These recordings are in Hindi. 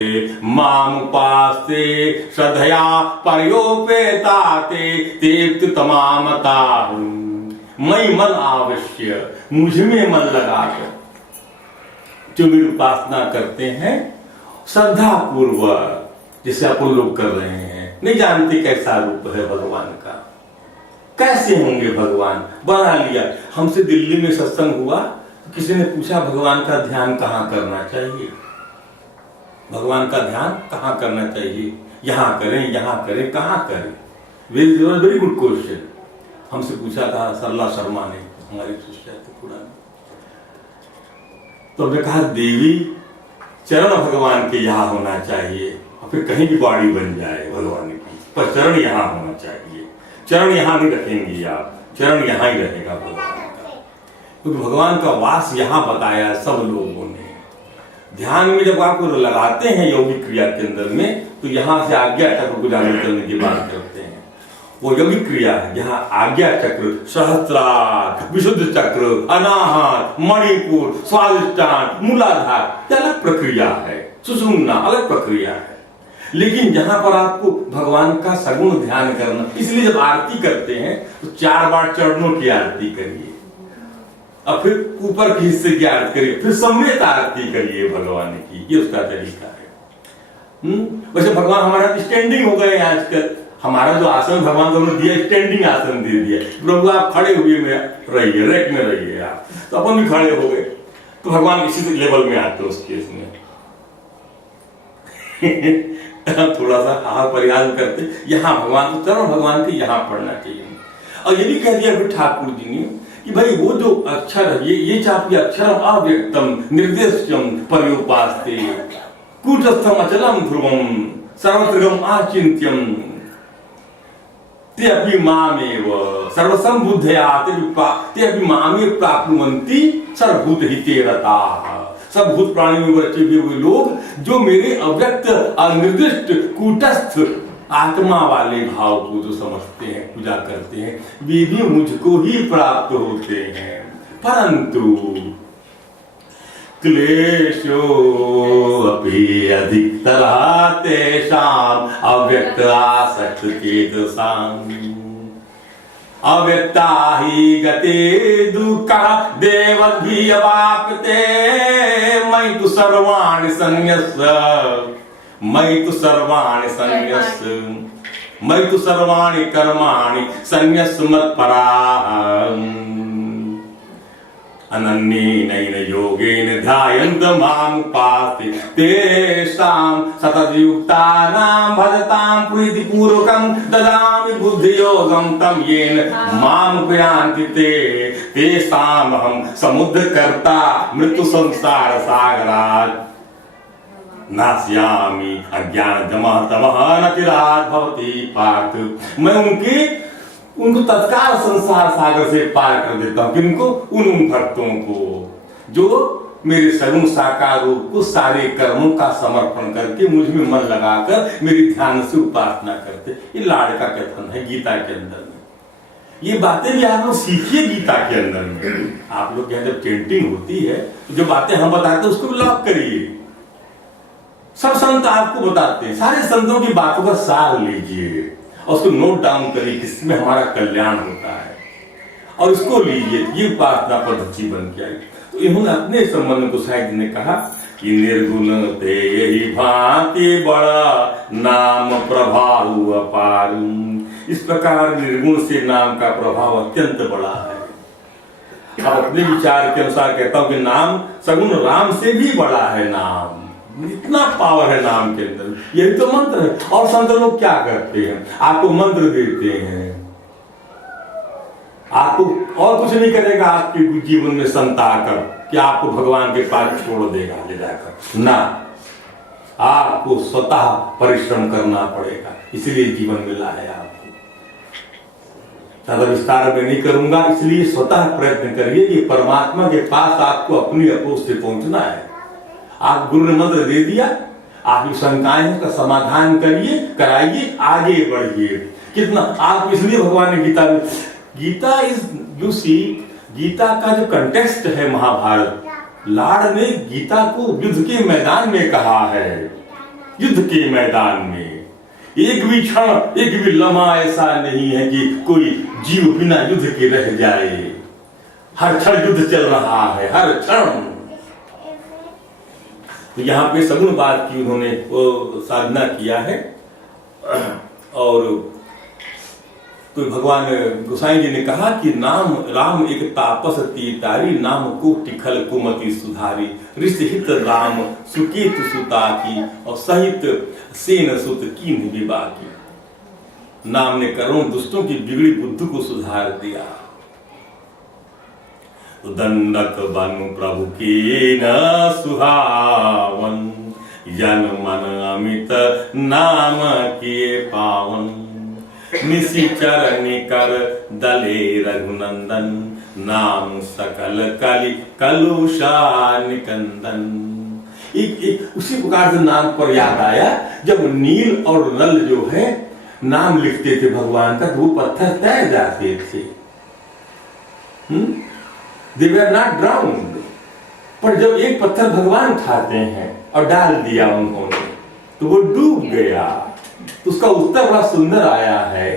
मामुपास्ते श्रद्धया पर्योपेताते तेप्त तमामता। मई मन अवश्य, मुझ में मन लगाकर जो मेरी उपासना करते हैं श्रद्धा पूर्वक, जैसे अपन लोग कर रहे हैं, नहीं जानते कैसा रूप है भगवान का, कैसे होंगे भगवान, बना लिया। हमसे दिल्ली में सत्संग हुआ, किसी ने पूछा भगवान का ध्यान कहाँ करना चाहिए, भगवान का ध्यान कहाँ करना चाहिए, यहाँ करें, यहाँ करें, कहाँ करें। Very good question. हमसे पूछा था सरला शर्मा ने, हमारे शिष्य थे पुराने। तो हमने कहा देवी चरण भगवान के यहाँ होना चाहिए, और फिर कहीं भी बॉडी बन जाए भगवान की, पर चरण यहाँ होना चाहिए। चरण यहाँ नहीं रखेंगे आप, चरण यहाँ ही रहेगा भगवान का, क्योंकि भगवान का वास यहाँ बताया सब लोगों ने। ध्यान में जब आप लगाते हैं यौगिक क्रिया के अंदर में, तो यहाँ से आज्ञा चक्र को जागृत करने की बात करते हैं। वो यौगिक क्रिया है जहाँ आज्ञा चक्र, सहस्त्रार, विशुद्ध चक्र, अनाहत, मणिपुर, स्वादिष्टान, मूलाधार, ये अलग प्रक्रिया है। सुषुम्ना अलग प्रक्रिया है। लेकिन जहां पर आपको भगवान का सगुण ध्यान करना, इसलिए जब आरती करते हैं तो 4 बार चरणों की आरती करिए, और फिर ऊपर के हिस्से की आरती करिए, फिर समेत आरती करिए भगवान की। ये उसका तरीका है। वैसे भगवान हमारा स्टैंडिंग हो गए आजकल। हमारा जो आसन भगवान को दिया, स्टैंडिंग आसन दे दिया। प्रभु आप खड़े हुए में रहिए, रेक में रहिए आप, तो अपन भी खड़े हो गए। तो भगवान इसी लेवल में आते उस केस में थोड़ा सा आहार परिहार करते, यहाँ भगवान को, चरण भगवान के यहाँ पढ़ना चाहिए। और ये भी कह दिया फिर ठाकुर जी ने कि भाई वो जो अक्षर है, ये चापी अक्षरम अव्यक्तम निर्देश्यम पर्युपास्ते कूटस्थम अचलम ध्रुवम सर्वत्रगम आचिंत्यम ते अपि मामेव सर्वसंबुद्धया ते अपि मामेव प्राप्नुवन्ति सर्वभूत हिते रताः। सब भूत प्राणी में बचे हुए लोग जो मेरे अव्यक्त अनिर्दिष्ट कूटस्थ आत्मा वाले भाव को जो समझते हैं, पूजा करते हैं, वे भी मुझको ही प्राप्त होते हैं। परंतु क्लेशो अपि अधिकतरः तेषाम् अव्यक्त आसक्त चेतसाम् अव्यक्ता ही गते दुःखा देवद्भिर्वाप्यते मयि तु सर्वाणि संन्यस्य मयि तु सर्वाणि संन्यस्य मयि तु सर्वाणि कर्माणि संन्यस्य मत्पराः अनन्येन योगेन ध्यायन्त मामुपास्ते तेषां सततयुक्तानां भजतां प्रीतिपूर्वकं ददामि बुद्धियोगं तं येन मामुपयान्ति ते तेषामहं समुद्रकर्ता मृत्यु संसार सागरात् नास्यामि अज्ञानतमः तमः न चिरात् भवति पार्थ। मैं उनको तत्काल संसार सागर से पार कर देता हूं। किनको? उन भक्तों को जो मेरे सगुण साकार रूप को सारे कर्मों का समर्पण करके मुझ में मन लगाकर मेरी ध्यान से उपासना करते। ये लाड़ का कथन है गीता के अंदर में। ये बातें भी आप लोग सीखिए गीता के अंदर में। आप लोग यहाँ जब चैंटिंग होती है तो जो बातें हम बताते हैं उसको भी लॉक करिए। सब संत आपको बताते हैं, सारे संतों की बातों का सार लीजिए और उसको नोट डाउन करिए किसमें हमारा कल्याण होता है, और इसको लीजिए। ये उपासना पद्धति बन के आई। तो इन्होंने अपने संबंध को शायद ने कहा कि निर्गुण ते यही भांति बड़ा नाम प्रभाव अपार। इस प्रकार निर्गुण से नाम का प्रभाव अत्यंत बड़ा है। अब अपने विचार के अनुसार कहता हूं कि नाम सगुण राम से भी बड़ा है। नाम इतना पावर है नाम के अंदर। यही तो मंत्र है। और संत लोग क्या करते हैं? आपको मंत्र देते हैं, आपको और कुछ नहीं करेगा आपके जीवन में संत आकर कि आपको भगवान के पास छोड़ देगा ले जाकर। ना, आपको स्वतः परिश्रम करना पड़ेगा। इसलिए जीवन मिला है आपको। ज्यादा विस्तार में नहीं करूंगा, इसलिए स्वतः प्रयत्न करिए कि परमात्मा के पास आपको अपनी अपोज से पहुंचना है। आप गुरु ने मंत्र दे दिया, आपकी शंकाएं हैं उसका समाधान करिए, कराइए, आगे बढ़िए। कितना आप, इसलिए भगवान ने Gita is you see, Gita का जो कंटेक्स्ट है महाभारत, लाड़ ने गीता को युद्ध के मैदान में कहा है। युद्ध के मैदान में। एक भी क्षण, एक भी लम्हा ऐसा नहीं है कि कोई जीव बिना युद्ध के रह जाए। हर क्षण युद्ध चल रहा है, हर क्षण। तो यहाँ पे सगुण बात की उन्होंने साधना किया है। और तो भगवान गोसाई जी ने कहा कि नाम राम एक तापस तीतारी, नाम कोटि खल कुमति सुधारी। ऋषि हित राम सुकेत सुता की, और सहित सेन सुत कीन्ह विवाह की। नाम ने करोड़ दुष्टों की बिगड़ी बुद्धि को सुधार दिया। दंडक बनु प्रभु की न सुहावन, जन मन अमित नाम किए पावन। निशिचर निकर दले रघुनंदन, नाम सकल कलि कलुषा निकंदन। एक उसी प्रकार से नाम पर याद आया, जब नील और नल जो है नाम लिखते थे भगवान का, तो वो पत्थर तैर जाते थे। They were not drowned। पर जब एक पत्थर भगवान उठाते हैं और डाल दिया उन्होंने, तो वो डूब गया। उसका उत्तर बड़ा सुंदर आया है।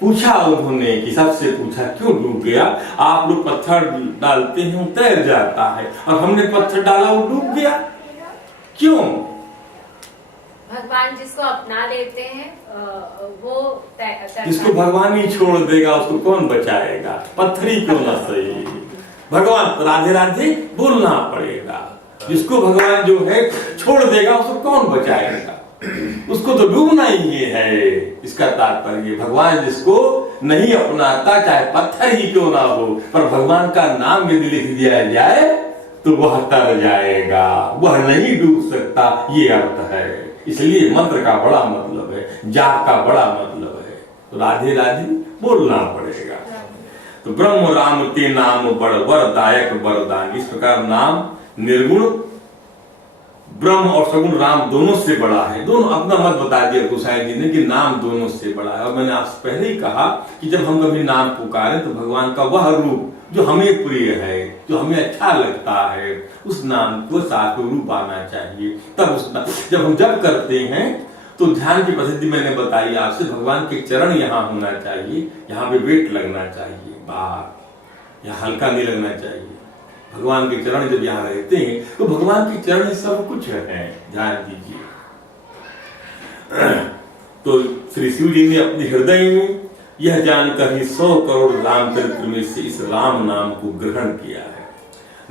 पूछा उन्होंने कि सबसे पूछा क्यों डूब गया? आप लोग पत्थर डालते हैं तैर जाता है, और हमने पत्थर डाला वो डूब गया, क्यों? भगवान जिसको अपना लेते हैं वो जिसको भगवान ही छोड़ देगा उसको कौन बचाएगा? पत्थर ही क्यों ना सही, भगवान राधे राधे बोलना पड़ेगा। जिसको भगवान जो है छोड़ देगा उसको कौन बचाएगा? उसको तो डूबना ही है। इसका तात्पर्य भगवान जिसको नहीं अपनाता, चाहे पत्थर ही क्यों ना हो, पर भगवान का नाम यदि लिख दिया जाए तो वह तर जाएगा, वह नहीं डूब सकता। ये अर्थ है। इसलिए मंत्र का बड़ा मतलब है, जाप का बड़ा मतलब है। तो राधे राधे बोलना पड़ेगा। तो ब्रह्म राम ते नाम बड़ वरदायक वरदान। इस प्रकार नाम निर्गुण ब्रह्म और सगुण राम दोनों से बड़ा है। दोनों अपना मत बता दिया गोसाई जी ने कि नाम दोनों से बड़ा है। और मैंने आपसे पहले ही कहा कि जब हम कभी नाम पुकारें तो भगवान का वह रूप जो हमें प्रिय है, जो हमें अच्छा लगता है, उस नाम को साथ रूप आना चाहिए। तब उस जब हम जप करते हैं तो ध्यान की पद्धति मैंने बताई आपसे, भगवान के चरण यहाँ होना चाहिए, यहाँ पे वेट लगना चाहिए, बाहर यहाँ हल्का नहीं लगना चाहिए। भगवान के चरण जब यहाँ रहते हैं तो भगवान के चरण सब कुछ है, ध्यान दीजिए। तो श्री शिव जी ने अपने हृदय में यह जानकर ही 100 करोड़ रामचरित्र में से इस राम नाम को ग्रहण किया है।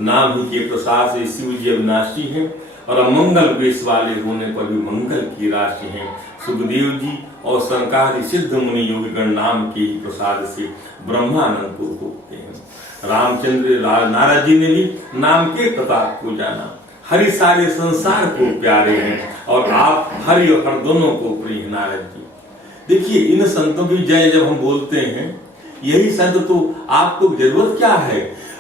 नाम ही के प्रसाद से शिव जी अविनाशी हैं और अमंगल वेश वाले होने पर भी मंगल की राशि हैं। सुखदेव जी और संकादि सिद्ध मुनि योगीगण नाम के ही प्रसाद से ब्रह्मानंद को भोगते हैं। रामचंद्र नारद जी ने भी नाम के प्रताप को जाना। हरि सारे संसार को प्यारे हैं और आप हरि और हर दोनों को प्रिय हैं नारद जी। देखिए इन संतों की जय जब हम बोलते हैं, यही संत तो आपको जरूरत क्या है,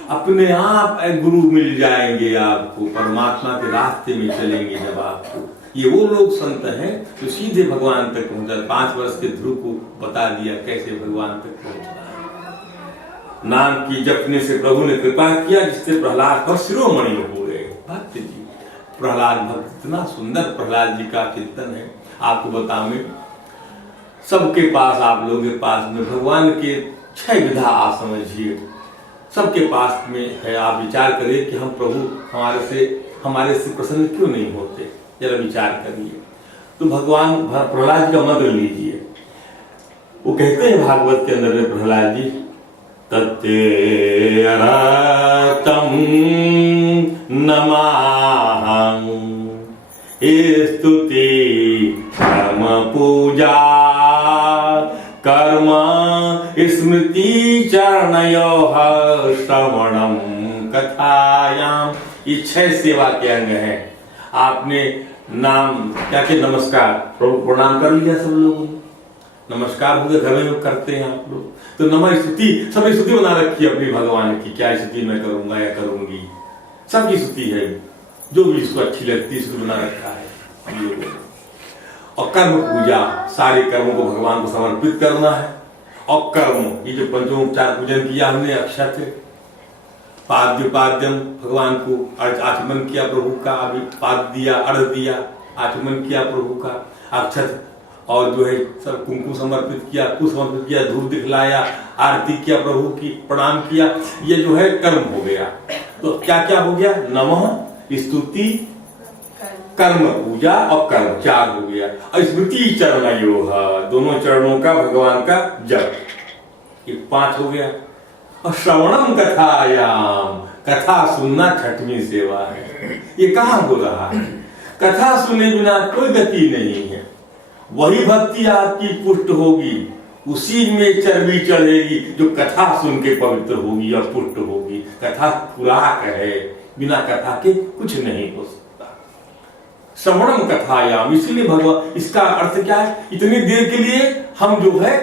अपने आप गुरु मिल जाएंगे आपको, परमात्मा के रास्ते में चलेंगे जब आपको। ये वो लोग संत हैं जो सीधे भगवान तक पहुंचा। 5 वर्ष के ध्रुव को बता दिया कैसे भगवान तक पहुंचना है। नाम की जपने से प्रभु ने कृपा किया, जिससे प्रहलाद पर शिरोमणि हो गए। भक्त जी प्रहलाद भक्त, इतना सुंदर प्रहलाद जी का चिंतन है। आपको बताऊं, सबके पास, आप लोगों के पास में भगवान के 6 विधा आप समझिए, सबके पास में है। आप विचार करिए कि हम प्रभु हमारे से प्रसन्न क्यों नहीं होते, जरा विचार करिए। तो भगवान प्रहलाद का मंत्र लीजिए। वो कहते हैं भागवत के अंदर में प्रहलाद जी, तत्तेरतम नमाहं स्तुति कर्म पूजा कर्म स्मृति चरणयोः श्रवणम कथायाम। ये 6 सेवा के अंग हैं। आपने नाम क्या के नमस्कार, प्रभु प्रणाम कर लिया सब लोगों ने, नमस्कार हो गया, घर में करते हैं आप लोग। तो नमः स्तुति, सबकी स्तुति बना रखी है अपनी भगवान की, क्या स्तुति मैं करूंगा या करूंगी, सबकी स्तुति है, जो भी इसको अच्छी लगती है स्तुति बना रखा है हम लोगों ने। और कर्म पूजा, सारे कर्मों को भगवान को समर्पित करना है। और कर्म, ये जो पंचोपचार पूजन किया हमने, अक्षत पाद्य पाद्यम, भगवान को आचमन किया, प्रभु का अभी पाद दिया, अर्घ दिया, आचमन किया प्रभु का, अक्षत और जो है सब कुमकुम समर्पित किया, कुछ समर्पित किया, धूप दिखलाया, आरती किया प्रभु की, प्रणाम किया, ये जो है कर्म हो गया। तो क्या क्या हो गया? नमः, स्तुति, कर्म, पूजा और कर्म, 4 हो गया। और स्मृति चरणयोः, दोनों चरणों का भगवान का जप, ये 5 हो गया। और श्रवणम कथायाम, कथा सुनना 6वीं सेवा है। ये कहाँ हो रहा है? कथा सुने बिना कोई गति नहीं है। वही भक्ति आपकी पुष्ट होगी, उसी में चर्बी चढ़ेगी जो कथा सुन के पवित्र होगी और पुष्ट होगी। कथा खुराक है, बिना कथा के कुछ नहीं हो सकता। श्रवणम कथायाम, इसलिए भगवान, इसका अर्थ क्या है? इतनी देर के लिए हम जो है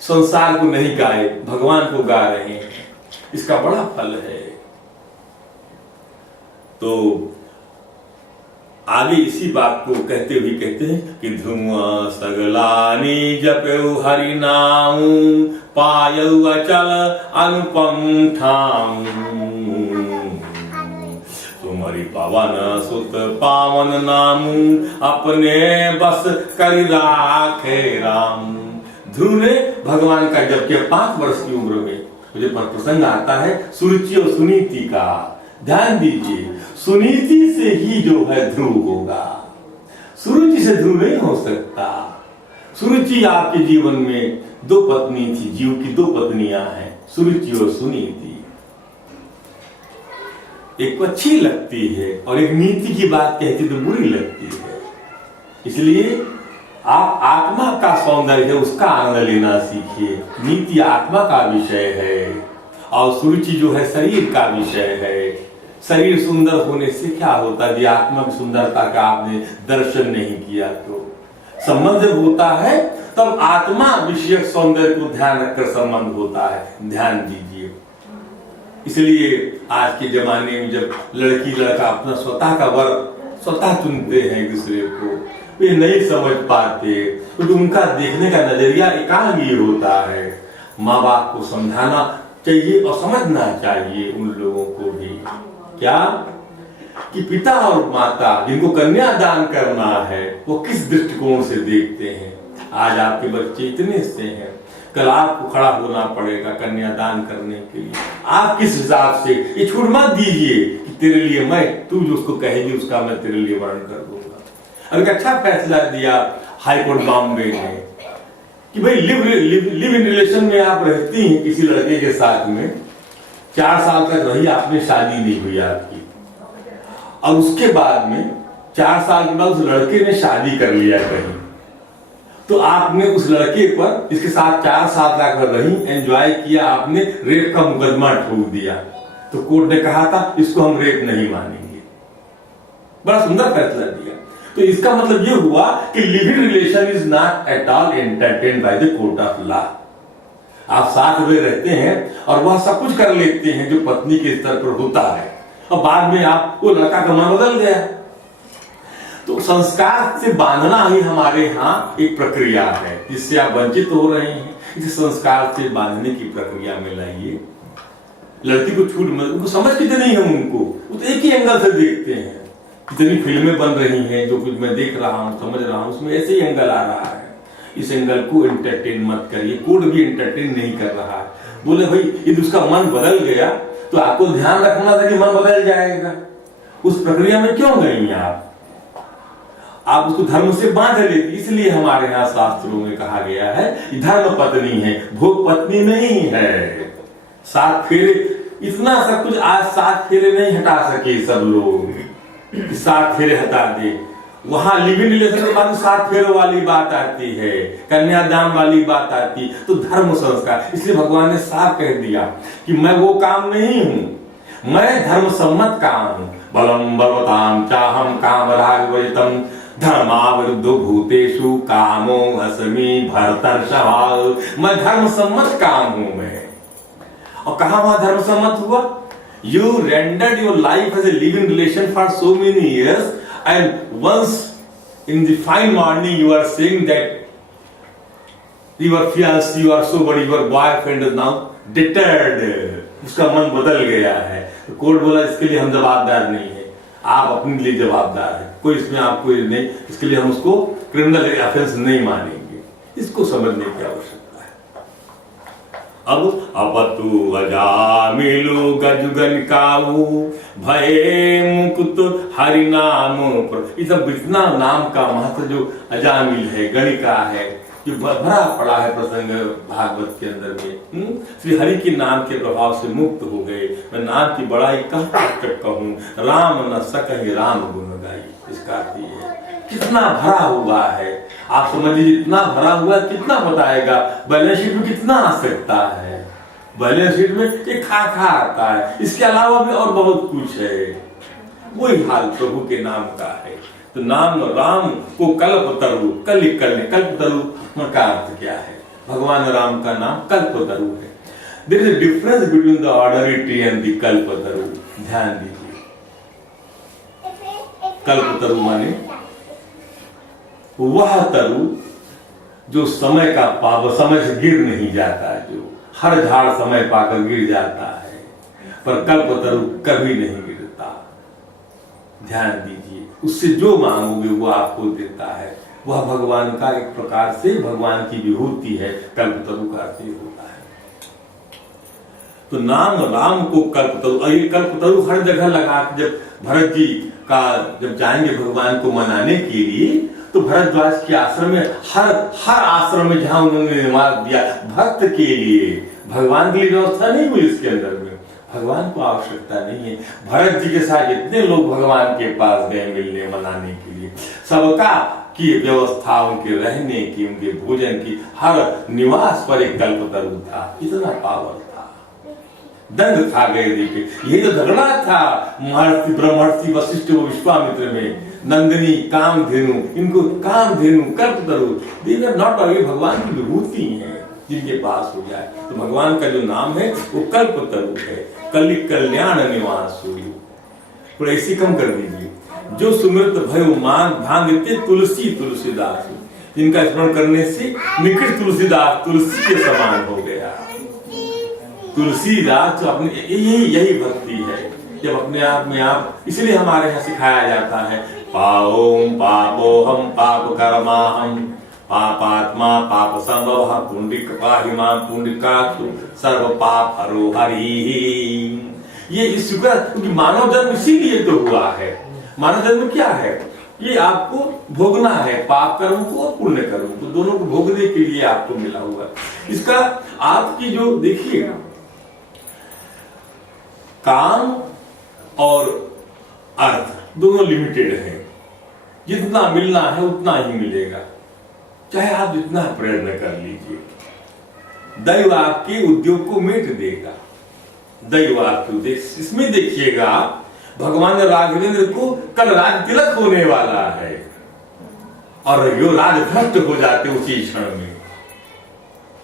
संसार को नहीं गाए, भगवान को गा रहे हैं, इसका बड़ा फल है। तो आगे इसी बात को कहते हुए कहते हैं कि धुआं सगलानी जपयु हरि नाम, पायउ अचल अनुपम ठाम, तुम्हारी पावन सुत पावन नाम, अपने बस कर राखे राम। ध्रुव ने भगवान का जब किया 5 वर्ष की उम्र में, मुझे पर प्रसंग आता है सुरुचि और सुनीति का। ध्यान दीजिए, सुनीति से ही जो है ध्रुव होगा, सुरुचि से ध्रुव नहीं हो सकता। सुरुचि आपके जीवन में 2 पत्नी थी, जीव की 2 पत्नियां हैं, सुरुचि और सुनीति। एक अच्छी लगती है और एक नीति की बात कहती तो बुरी लगती है। इसलिए आप आत्मा का सौंदर्य है, उसका आनंद लेना सीखिए। नीति आत्मा का विषय है और सुरुचि जो है शरीर का विषय है। शरीर सुंदर होने से क्या होता है? आत्मा की सुंदरता का आपने दर्शन नहीं किया तो संबंध होता है, तब आत्मा विषयक सौंदर्य को ध्यान रखकर संबंध होता है। ध्यान दीजिए। इसलिए आज के जमाने में जब लड़की लड़का अपना स्वतः का वर स्वतः चुनते हैं एक दूसरे को, वे नहीं समझ पाते, क्योंकि उनका देखने का नजरिया एकांग ही होता है। माँ बाप को समझाना चाहिए और समझना चाहिए उन लोगों को भी, क्या कि पिता और माता जिनको कन्यादान करना है वो किस दृष्टिकोण से देखते हैं। आज आपके बच्चे इतने से हैं, कल आपको खड़ा होना पड़ेगा कन्यादान करने के लिए। आप किस हिसाब से, ये छूट मत दीजिए कि तेरे लिए मैं, तू जो उसको कहेगी उसका मैं तेरे लिए वर्ण कर दूंगा। अब एक अच्छा फैसला दिया हाईकोर्ट बॉम्बे ने कि भाई लिव इन रिलेशन में आप रहती हैं किसी लड़के के साथ में, 4 साल तक रही, आपने शादी नहीं हुई आपकी, और उसके बाद में 4 साल के बाद उस लड़के ने शादी कर लिया कहीं, तो आपने उस लड़के पर जिसके साथ 4 साल तक रही, एंजॉय किया, आपने रेप का मुकदमा ठोक दिया। तो कोर्ट ने कहा था इसको हम रेप नहीं मानेंगे। बड़ा सुंदर फैसला दिया। तो इसका मतलब यह हुआ कि living relation is not at all entertained by the court of law. आप साथ में रहते हैं और वह सब कुछ कर लेते हैं जो पत्नी के स्तर पर होता है, और बाद में आपको लड़का का मन बदल गया। तो संस्कार से बांधना ही हमारे यहाँ एक प्रक्रिया है जिससे आप वंचित हो रहे हैं। इसे संस्कार से बांधने की प्रक्रिया में लाइए। लड़की को छूट मत, उनको समझ कितने नहीं है, उनको वो तो एक ही एंगल से देखते हैं। जितनी फिल्में बन रही हैं, जो कुछ मैं देख रहा हूँ, समझ रहा हूँ, उसमें ऐसे ही एंगल आ रहा है। इस एंगल को एंटरटेन मत करिए। कोर्ट भी एंटरटेन नहीं कर रहा है। बोले भाई यदि उसका मन बदल गया तो आपको ध्यान रखना था कि मन बदल जाएगा। उस प्रक्रिया में क्यों गई आप उसको धर्म से बांध लेती। इसलिए हमारे यहाँ शास्त्रों में कहा गया है कि धर्म पत्नी है, भोग पत्नी नहीं है। 7 फेरे, इतना सब कुछ आज 7 फेरे नहीं हटा सके सब लोग, 7 फेरे हटा दे। वहां लिविंग रिलेशन के बाद 7 फेरों वाली बात आती है, कन्यादान वाली बात आती, तो धर्म संस्कार। इसलिए भगवान ने साफ कह दिया कि मैं वो काम नहीं हूं, मैं धर्म सम्मत काम हूं। बलम बलवताम चाहम काम रागवयतम धर्मावरुद्धो भूतेषु कामो अस्मि भरतर्षभ। मैं धर्म सम्मत काम हूं मैं। और कहां वहां धर्म सम्मत हुआ? You rendered your life as a living relation for so many years, and once in the fine morning you are saying that your fiancé, you are so bad, your boyfriend is now deterred, उसका मन बदल गया है। तो कोर्ट बोला इसके लिए हम जवाबदार नहीं है, आप अपने लिए जवाबदार हैं। कोई इसमें आपको नहीं, इसके लिए हम उसको क्रिमिनल ऑफेंस नहीं मानेंगे। इसको समझने की आवश्यकता है। अब तू अजामिलु गजगन काऊ भये मुकुत हरि नाम पर। ये सब इतना नाम का महत्व जो अजामिल है, गणिका है, ये भरा पड़ा है प्रसंग भागवत के अंदर में। श्री हरि के नाम के प्रभाव से मुक्त हो गए। मैं नाम की बड़ाई कहाँ तक कहूँ, राम न सकहि राम गुण गाई। इसका अर्थ ये है कितना भरा हुआ है। आप समझ लीजिए इतना भरा हुआ, कितना बताएगा। बैलेंस शीट में कितना आ सकता है, बैलेंस शीट में एक खा आता है, इसके अलावा भी और बहुत कुछ है। वही हाल प्रभु के नाम का है। तो नाम राम को कल्पतरु, कल्पतरु का अर्थ क्या है? भगवान राम का नाम कल्पतरु है। There is a difference between the ordinary tree and the Kalpataru. ध्यान दीजिए, कल्पतरु माने वह तरु जो समय का पाव, समय से गिर नहीं जाता, जो हर झाड़ समय पाकर गिर जाता है, पर कल्पतरु कभी नहीं गिरता। ध्यान दीजिए, उससे जो मांगोगे वो आपको देता है। वह भगवान का एक प्रकार से भगवान की विभूति है। कल्पतरु का अर्थ होता है। तो नाम राम को कल्पतरु, और ये कल्पतरु हर जगह लगा। जब भरत जी का जब जाएंगे भगवान को मनाने के लिए, तो भरद्वाज के आश्रम में हर आश्रम में जहां उन्होंने निवास दिया भक्त के लिए, भगवान के लिए व्यवस्था नहीं हुई इसके अंदर में। भगवान को आवश्यकता नहीं है। भरत जी के साथ जितने लोग भगवान के पास गए मिलने मनाने के लिए, सबका की व्यवस्था, उनके रहने की, उनके भोजन की, हर निवास पर एक कल्पतरु था। इतना पावर था, दंग खा गए। देखिए ये जो झगड़ा था महर्षि ब्रह्मर्षि वशिष्ठ व विश्वामित्र में, नंदिनी कामधेनु, इनको Kamdhenu Kalpataru, they are not only भगवान की विभूति है जिनके पास हो जाए। तो भगवान का जो नाम है वो कल्पतरु है। कलि कल्याण निवास थोड़ा ऐसी कम कर दीजिए। जो सुमृत भयो मान भांगते तुलसी तुलसीदास, जिनका स्मरण करने से निकट तुलसीदास तुलसी के समान हो गया। तुलसीदास तो अपने यही भक्ति है। जब अपने आप में आप, इसलिए हमारे यहाँ सिखाया जाता है पाओम पापो हम पाप कर्मा हम पापात्मा पाप संभव पुंडिक पाहिमा पुंडिकाक्षु सर्व पाप हरो हरि। ये इस क्योंकि मानव जन्म इसीलिए तो हुआ है। मानव जन्म क्या है? ये आपको भोगना है, पाप कर्म को और पुण्य कर्म को, तो दोनों को भोगने के लिए आपको मिला हुआ। इसका आपकी जो देखिए, काम और अर्थ दोनों लिमिटेड है। जितना मिलना है उतना ही मिलेगा, चाहे आप जितना प्रयत्न कर लीजिए। दैव आपके उद्योग को मेट देगा। दैव आपके उद्देश्य इसमें देखिएगा, भगवान राघवेंद्र को कल राज तिलक होने वाला है और यो राज भ्रष्ट हो जाते उसी क्षण में।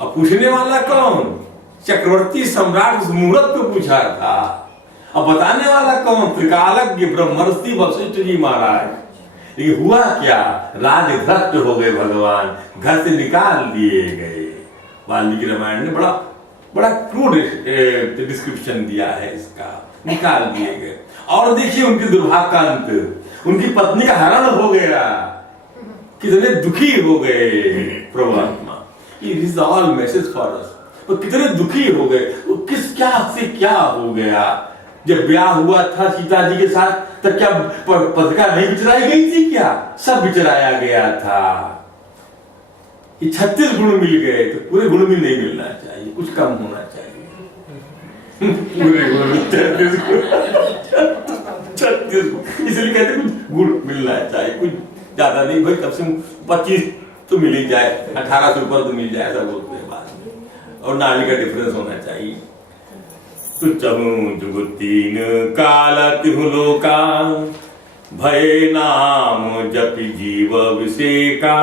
अब पूछने वाला कौन? चक्रवर्ती सम्राट उस मुहूर्त को पूछा था। अब बताने वाला कौन? त्रिकालज्ञ ब्रह्मर्षि वशिष्ठ जी महाराज। लेकिन हुआ क्या? राज भ्रष्ट हो गए, भगवान घर से निकाल दिए गए। वाल्मीकि रामायण ने बड़ा क्रूड डिस्क्रिप्शन दिया है इसका, निकाल दिए गए। और देखिए उनके दुर्भाग्य का अंत, उनकी पत्नी का हरण हो गया। कितने दुखी हो गए परमात्मा। It is all message for us. तो कितने दुखी हो गए, वो किस क्या से क्या हो गया। जब ब्याह हुआ था सीता जी के साथ, तब क्या पत्रिका नहीं बिचराई गई थी? क्या सब बिचराया गया था। ये 36 गुण मिल गए, तो पूरे गुण भी नहीं मिलना चाहिए, कुछ कम होना चाहिए। पूरे गुण 36 इसलिए कहते कुछ गुण मिलना चाहिए, कुछ ज्यादा नहीं। भाई कम से कम 25 तो मिल ही जाए, 18 से ऊपर तो मिल जाए, ऐसा बोलते हैं बाद में। और नाली का डिफरेंस होना चाहिए। तो चहु जुग तीन काल तिहु लोका, भय नाम जपि जीव विषेका।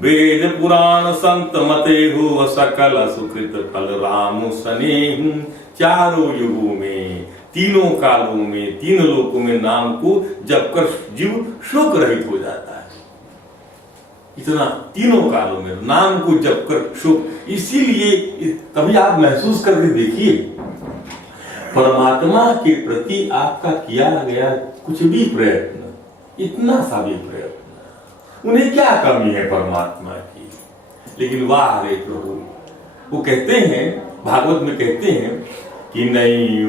वेद पुराण संत मते हो, सकल सुकृत फल राम स्नेह। चारों युगों में, तीनों कालों में, तीन लोकों में नाम को जप कर जीव शोक रहित हो जाता है। इतना तीनों कालों में नाम को जप कर शोक। इसीलिए कभी आप महसूस करके देखिए, परमात्मा के प्रति आपका किया गया कुछ भी प्रयत्न, इतना सा भी प्रयत्न, उन्हें क्या कमी है परमात्मा की। लेकिन वाह रे प्रभु, वो कहते हैं, भागवत में कहते हैं कि नैवात्मनः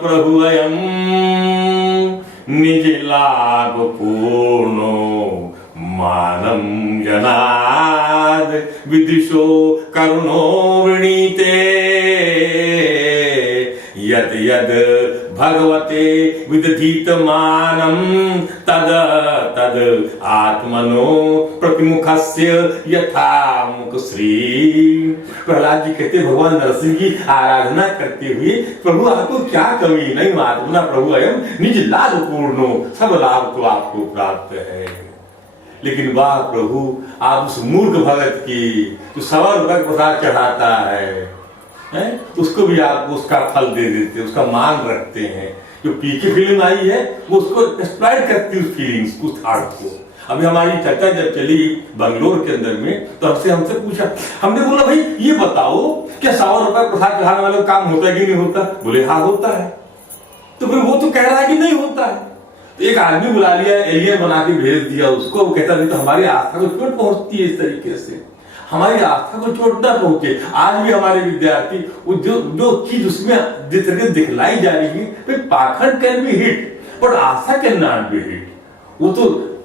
प्रभु अयं निज लाभ पूर्णो मानं जनाद विदिशो करुणो वृणीते यद यद भगवते विदधीत मानं तद तद आत्मनो प्रतिमुखस्य यथा मुख श्री। प्रहलाद जी कहते भगवान नरसिंह की आराधना करते हुए, प्रभु आपको क्या कमी, नहीं आत्मना प्रभु अयम निज लाभ पूर्णो, सब लाभ तो आपको प्राप्त है। लेकिन वाह प्रभु, आप उस मूर्ख भगत की जो 100 रुपए प्रसाद चढ़ाता है, उसको भी आप उसका फल दे देते, उसका मान रखते हैं। जो पीके फिल्म आई है वो उसको एक्सप्लॉइट करती है, उस फीलिंग्स, उस थॉट को। अभी हमारी चर्चा जब चली बंगलोर के अंदर में, तो हमसे पूछा, हमने बोला भाई ये बताओ क्या 100 रुपए प्रसाद चढ़ाने वाले काम होता है कि नहीं होता? बोले हाँ होता है। तो फिर वो तो कह रहा है कि नहीं होता है। तो एक आदमी बुला लिया, एलियन बना के भेज दिया उसको, वो कहता नहीं तो हमारी आस्था को चोट पहुंचती है इस तरीके से, हमारी आस्था को चोट न पहुंचे। आज भी हमारे विद्यार्थी वो जो चीज उसमें जिस तरह दिखलाई जा रही है, पाखंड can be hit but Aastha can not be hit. वो तो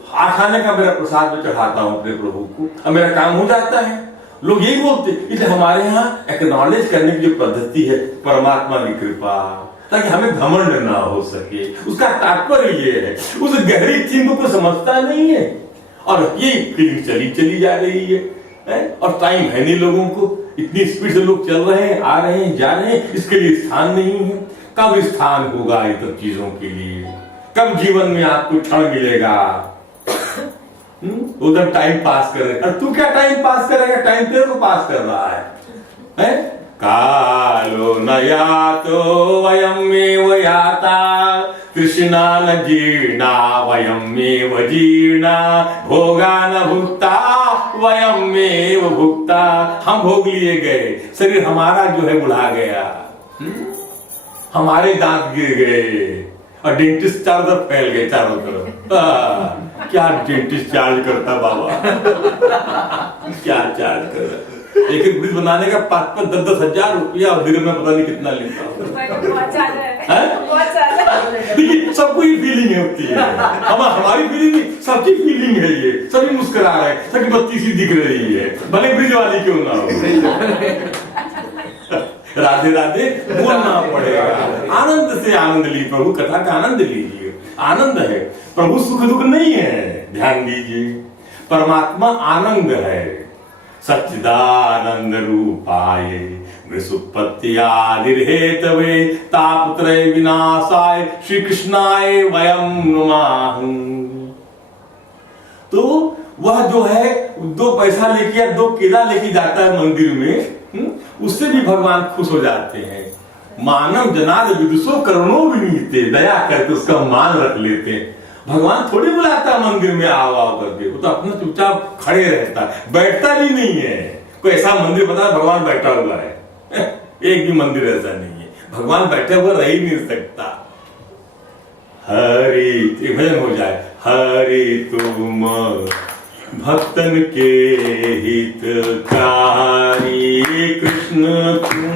खाने का मेरा प्रसाद में चढ़ाता हूं अपने प्रभु को, अब मेरा काम हो जाता है। लोग यही बोलते, इसलिए हमारे यहाँ एक्नॉलेज करने की जो पद्धति है परमात्मा की कृपा, ताकि हमें घमंड ना हो सके। उसका तात्पर्य ये है, उस गहरी चीज को समझता नहीं है और ये फीलिंग चली जा रही है। और टाइम है नहीं लोगों को, इतनी स्पीड से लोग चल रहे हैं, आ रहे हैं, जा रहे हैं, इसके लिए स्थान नहीं है। कब स्थान होगा इन सब चीजों के लिए? कब जीवन में आपको क्षण मिलेगा? उधर टाइम पास कर रहे, और तू क्या टाइम पास करेगा? टाइम तेरे को पास कर रहा है? कालो न यातो वयमेव याता कृष्णा न जीर्णा वयमेव जीर्णा भोगा न भुक्ता वयमेव भुक्ता। हम भोग लिए गए, शरीर हमारा जो है बुढ़ा गया, हमारे दांत गिर गए और डेंटिस्ट चारों तरफ फैल गए, चारों तरफ। क्या डेंटिस्ट चार्ज करता बाबा, क्या चार्ज कर रहा? एक ब्रिज बनाने का 5-10 हजार रुपया, और दिन में पता नहीं कितना लेता है। सबको ही फीलिंग होती है, हमारी फीलिंग नहीं, सबकी फीलिंग है ये। सभी मुस्कुरा रहे हैं, सबकी बत्ती सी दिख रही है, भले ब्रिज वाली क्यों ना हो। राधे राधे बोलना पड़ेगा। आनंद से आनंद ली, प्रभु कथा का आनंद लीजिए। आनंद है, प्रभु सुख दुख नहीं है। ध्यान दीजिए, परमात्मा आनंद है। सच्चिदानंद रूपाय वृषुपत्यादिर्हेतवे तापत्रय विनाशाय श्री कृष्णाय वयं नमाः। तो वह जो है 2 पैसा लेके या 2 केला लेके जाता है मंदिर में, उससे भी भगवान खुश हो जाते हैं। मानव जनाद विदुषो करुणो विनीते, दया करके उसका मान रख लेते हैं। भगवान थोड़ी बुलाता मंदिर में आओ करके, वो तो अपना चुपचाप खड़े रहता है, बैठता भी नहीं है। कोई ऐसा मंदिर बता भगवान बैठा हुआ है? एक भी मंदिर ऐसा नहीं है, भगवान बैठे हुआ रह ही नहीं सकता। हरि भजन हो जाए, हरि तुम भक्तन के हितकारी, कृष्ण तुम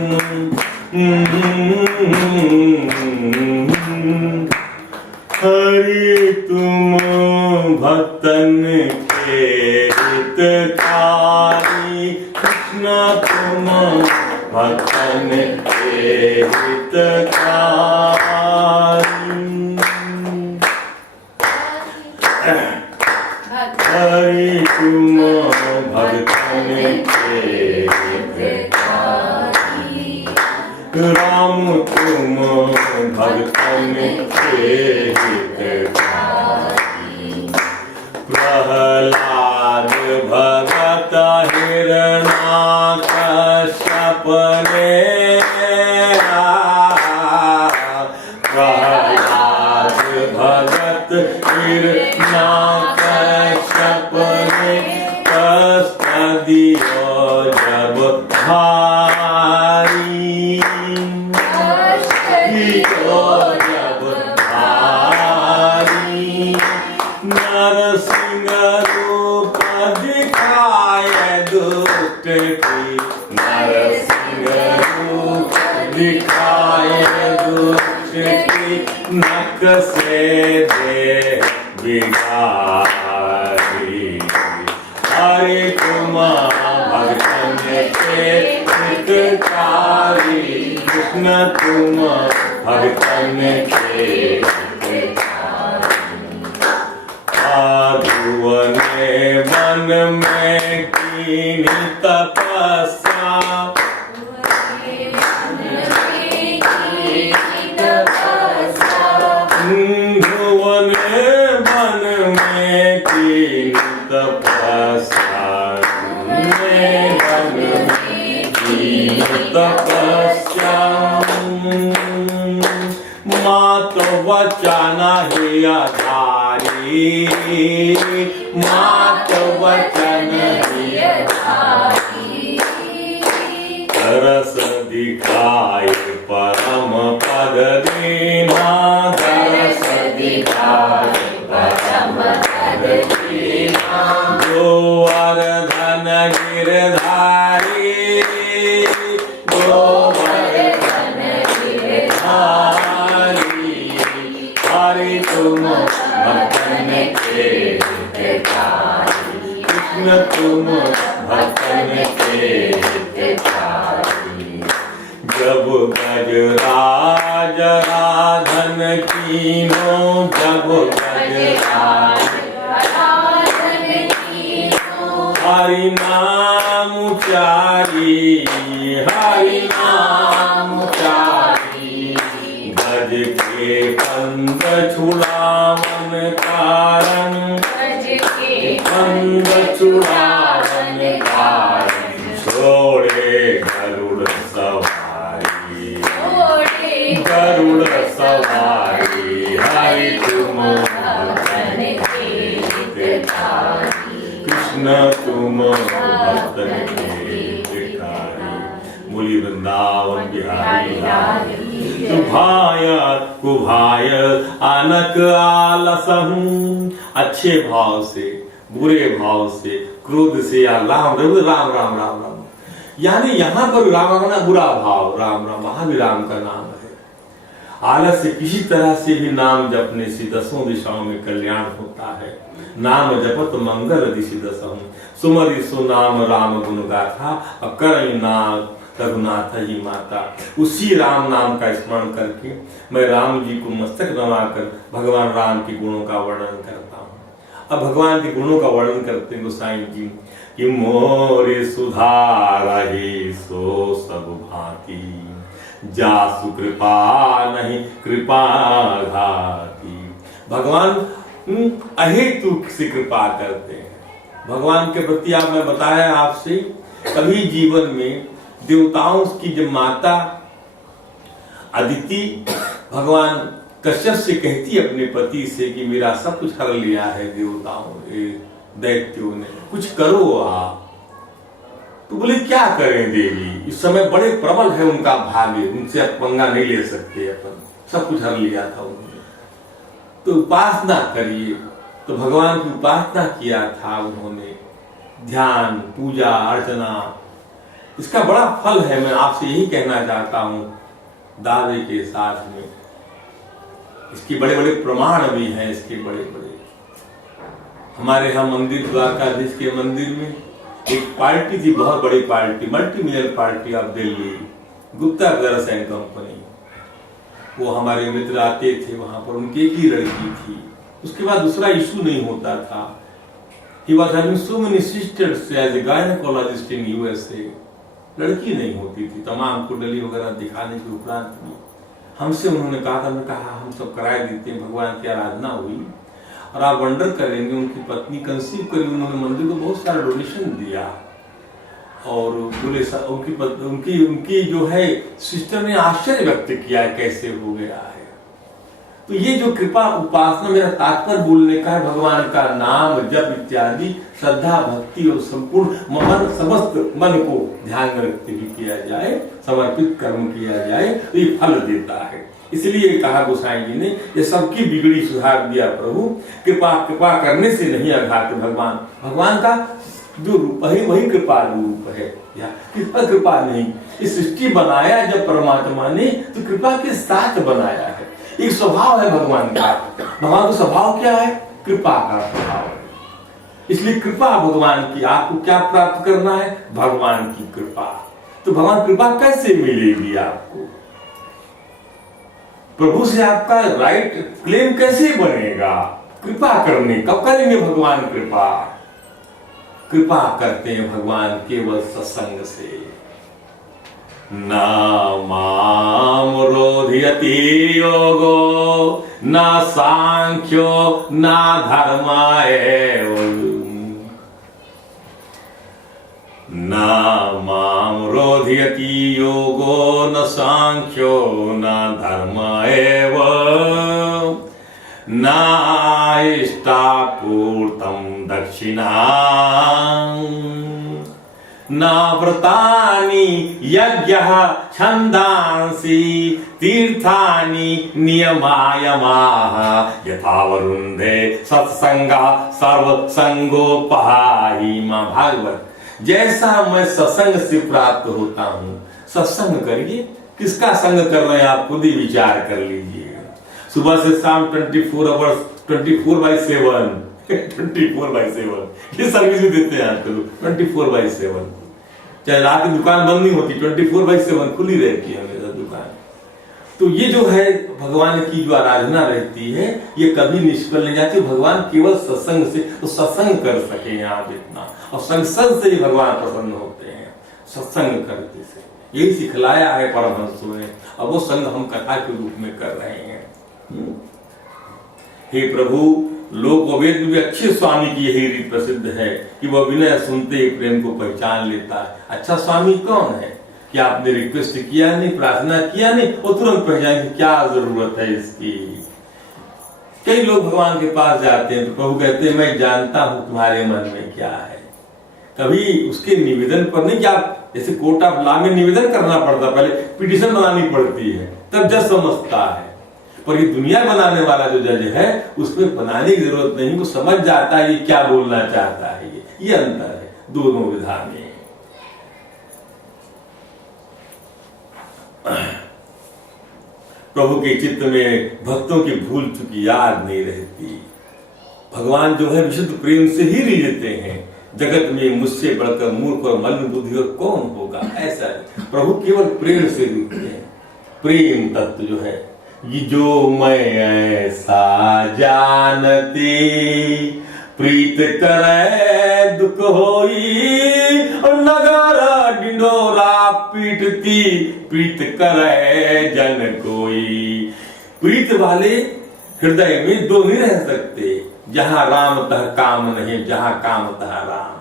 हरि तुम भक्तन के हितकारी, कृष्ण तुम भक्तन के हितकारी। हरि तुम भक्तन के हितकारी, राम तुम भक्तन के हितकारी। प्रहलाद भगत हिरण्याकश्यप ने, प्रहलाद भगत हिरण्याकश्यप ने कष्ट दियो जब भारी, दियो जब भारी। हितकारी, हरि तुम भक्तन के हितकारी, कृष्ण तुम भक्तन के साधुवने वन में कीनी तपस्या, भुवने वन में कीनी तपस्या, वन में कीनी तपस्या, मात वचन ही आधारी, मात वचन ही आधारी, तरस दिखाए परम पद दीना, तरस दिखाए परम पद दीना, जो वरधन गिरधारी, जो वरधन गिरधारी, हरि तुम भक्तन के हितकारी, कृष्ण तुम भक्तन के हितकारी, जब गजराज राधन कीनो, जब गजराज राधन कीनो, हरि नाम उचारी, हरि नाम उचारी, गज के पंद छुड़ावन कारण, गज के पंद छुड़ावन कारण, छोड़े गरुड़ सवारी, गरुड़ सवारी, हरि तुम भक्तन के हितकारी, कृष्ण तुम भक्तन के हितकारी। बोली वृंदावन बिहारी लाल की। कुभाय कुभाय आनक आलसहूं, अच्छे भाव से बुरे भाव से क्रोध से या राम राम राम राम राम राम, यानी यहाँ पर राम का बुरा भाव, राम राम, वहां भी राम का नाम है। आलस से किसी तरह से भी नाम जपने से दसों दिशाओं में कल्याण होता है। नाम जपत मंगल दिशि दसहूं, सुमरि सुनाम राम गुण गाथा, अकरई नाम रघुनाथ ही माता। उसी राम नाम का स्मरण करके मैं राम जी को मस्तक नवाकर भगवान राम के गुणों का वर्णन करता हूँ। अब भगवान के गुणों का वर्णन करते हैं गोसाई जी कि मोरे सुधारहि सो सब भांति, जासु कृपा नहीं कृपा घाती। भगवान अहेतु से कृपा करते हैं। भगवान के प्रति आप मैं बताया आपसे, कभी जीवन में देवताओं की जब माता अदिति भगवान कश्यप से कहती अपने पति से कि मेरा सब कुछ हर लिया है देवताओं दैत्यों ने, कुछ करो आप। तो बोले क्या करें देवी, इस समय बड़े प्रबल है उनका भाग्य, उनसे पंगा नहीं ले सकते अपन, सब कुछ हर लिया था उन्होंने, तो उपासना करिए। तो भगवान की उपासना किया था उन्होंने, ध्यान पूजा अर्चना, इसका बड़ा फल है। मैं आपसे यही कहना चाहता हूं दावे के साथ में, इसके बड़े बड़े प्रमाण भी हैं, इसके बड़े बड़े। हमारे यहाँ मंदिर द्वारकाधीश के मंदिर में एक पार्टी थी, बहुत बड़ी party, multi million party of Delhi, Gupta brothers and company. वो हमारे मित्र आते थे वहां पर, उनकी एक ही लड़की थी। उसके बाद दूसरा इशू नहीं होता था। He was having so many sisters as a gynecologist in USA. लड़की नहीं होती थी, तमाम कुंडली वगैरह दिखाने के उपरांत भी हमसे उन्होंने कहा था, मैं कहा हम सब कराए देते हैं, भगवान की आराधना हुई और आप वंडर करेंगे, उनकी पत्नी कंसीव करी, उन्होंने मंदिर को बहुत सारा डोनेशन दिया और बोले उनकी उनकी जो है सिस्टर ने आश्चर्य व्यक्त किया कैसे हो गया है। तो ये जो कृपा उपासना, मेरा तात्पर्य बोलने का है, भगवान का नाम जप इत्यादि श्रद्धा भक्ति और संपूर्ण मन समस्त मन को ध्यान में रखते हुए किया जाए, समर्पित कर्म किया जाए तो ये फल देता है। इसलिए कहा गोसाई जी ने, ये सबकी बिगड़ी सुधार दिया प्रभु, कृपा कृपा करने से नहीं अघात। भगवान का जो रूप है वही कृपा रूप है, कृपा कृपा नहीं। इस सृष्टि बनाया जब परमात्मा ने तो कृपा के साथ बनाया है। एक स्वभाव है भगवान का। भगवान का स्वभाव क्या है? कृपा का स्वभाव है। इसलिए कृपा भगवान की, आपको क्या प्राप्त करना है? भगवान की कृपा। तो भगवान कृपा कैसे मिलेगी आपको? प्रभु से आपका राइट क्लेम कैसे बनेगा? कृपा करने कब करेंगे भगवान कृपा? कृपा करते हैं भगवान केवल सत्संग से। ना माम रोधयति योगो ना सांख्यो ना धर्माय, ना माम रोधयति योगो न सांख्यो न धर्माय, न इष्टापूर्तं दक्षिणा, न व्रतानि यज्ञः छन्दांसि तीर्थानि नियमायमाः, यथा वरुन्धे सत्संगः सर्वसंगोपहाहि। मां भागवत। जैसा मैं सत्संग से प्राप्त होता हूं, सत्संग करिए। किसका संग कर रहे हैं आप खुद ही विचार कर लीजिए। सुबह से शाम 24 आवर्स 24/7 24/7 ये सर्विस भी देते हैं आजकल 24/7। चाहे रात की दुकान बंद नहीं होती, 24/7 खुली रहती है मेरा दुकान। तो ये जो है भगवान की जो आराधना रहती है, ये कभी निष्फल नहीं जाती। भगवान केवल सत्संग से तो सत्संग कर सके यहाँ जितना, और संसद से ही भगवान प्रसन्न होते हैं, सत्संग करते से। यही सिखलाया है परमहंसों ने, और वो संग हम कथा के रूप में कर रहे हैं। हे प्रभु, लोक वेद में भी अच्छे स्वामी की यही रीत प्रसिद्ध है कि वह बिना सुनते ही प्रेम को पहचान लेता है। अच्छा स्वामी कौन है? कि आपने रिक्वेस्ट किया नहीं, प्रार्थना किया नहीं, वो तुरंत पहचान की क्या जरूरत है इसकी। कई लोग भगवान के पास जाते हैं तो प्रभु कहते हैं मैं जानता हूं तुम्हारे मन में क्या है। कभी उसके निवेदन पर नहीं, कि आप जैसे कोर्ट ऑफ लॉ में निवेदन करना पड़ता, पहले पिटीशन बनानी पड़ती है, तब जज समझता है। पर ये दुनिया बनाने वाला जो जज है, उसमें बनाने की जरूरत नहीं, वो समझ जाता है ये क्या बोलना चाहता है। ये अंतर है दोनों विधा में। प्रभु के चित्त में भक्तों की भूल चुकी याद नहीं रहती। भगवान जो है विशुद्ध प्रेम से ही रीझते हैं। जगत में मुझसे बढ़कर मूर्ख और मलिन बुद्धि और कौन होगा, ऐसा है। प्रभु केवल प्रेम से रीझते हैं। प्रेम तत्व जो है, ये जो मैं ऐसा जानती प्रीत करे दुख होई, और नगारा डिंडोरा पीटती प्रीत करे जन कोई। प्रीत वाले हृदय में दो नहीं रह सकते। जहां राम तह काम नहीं, जहां काम तह राम।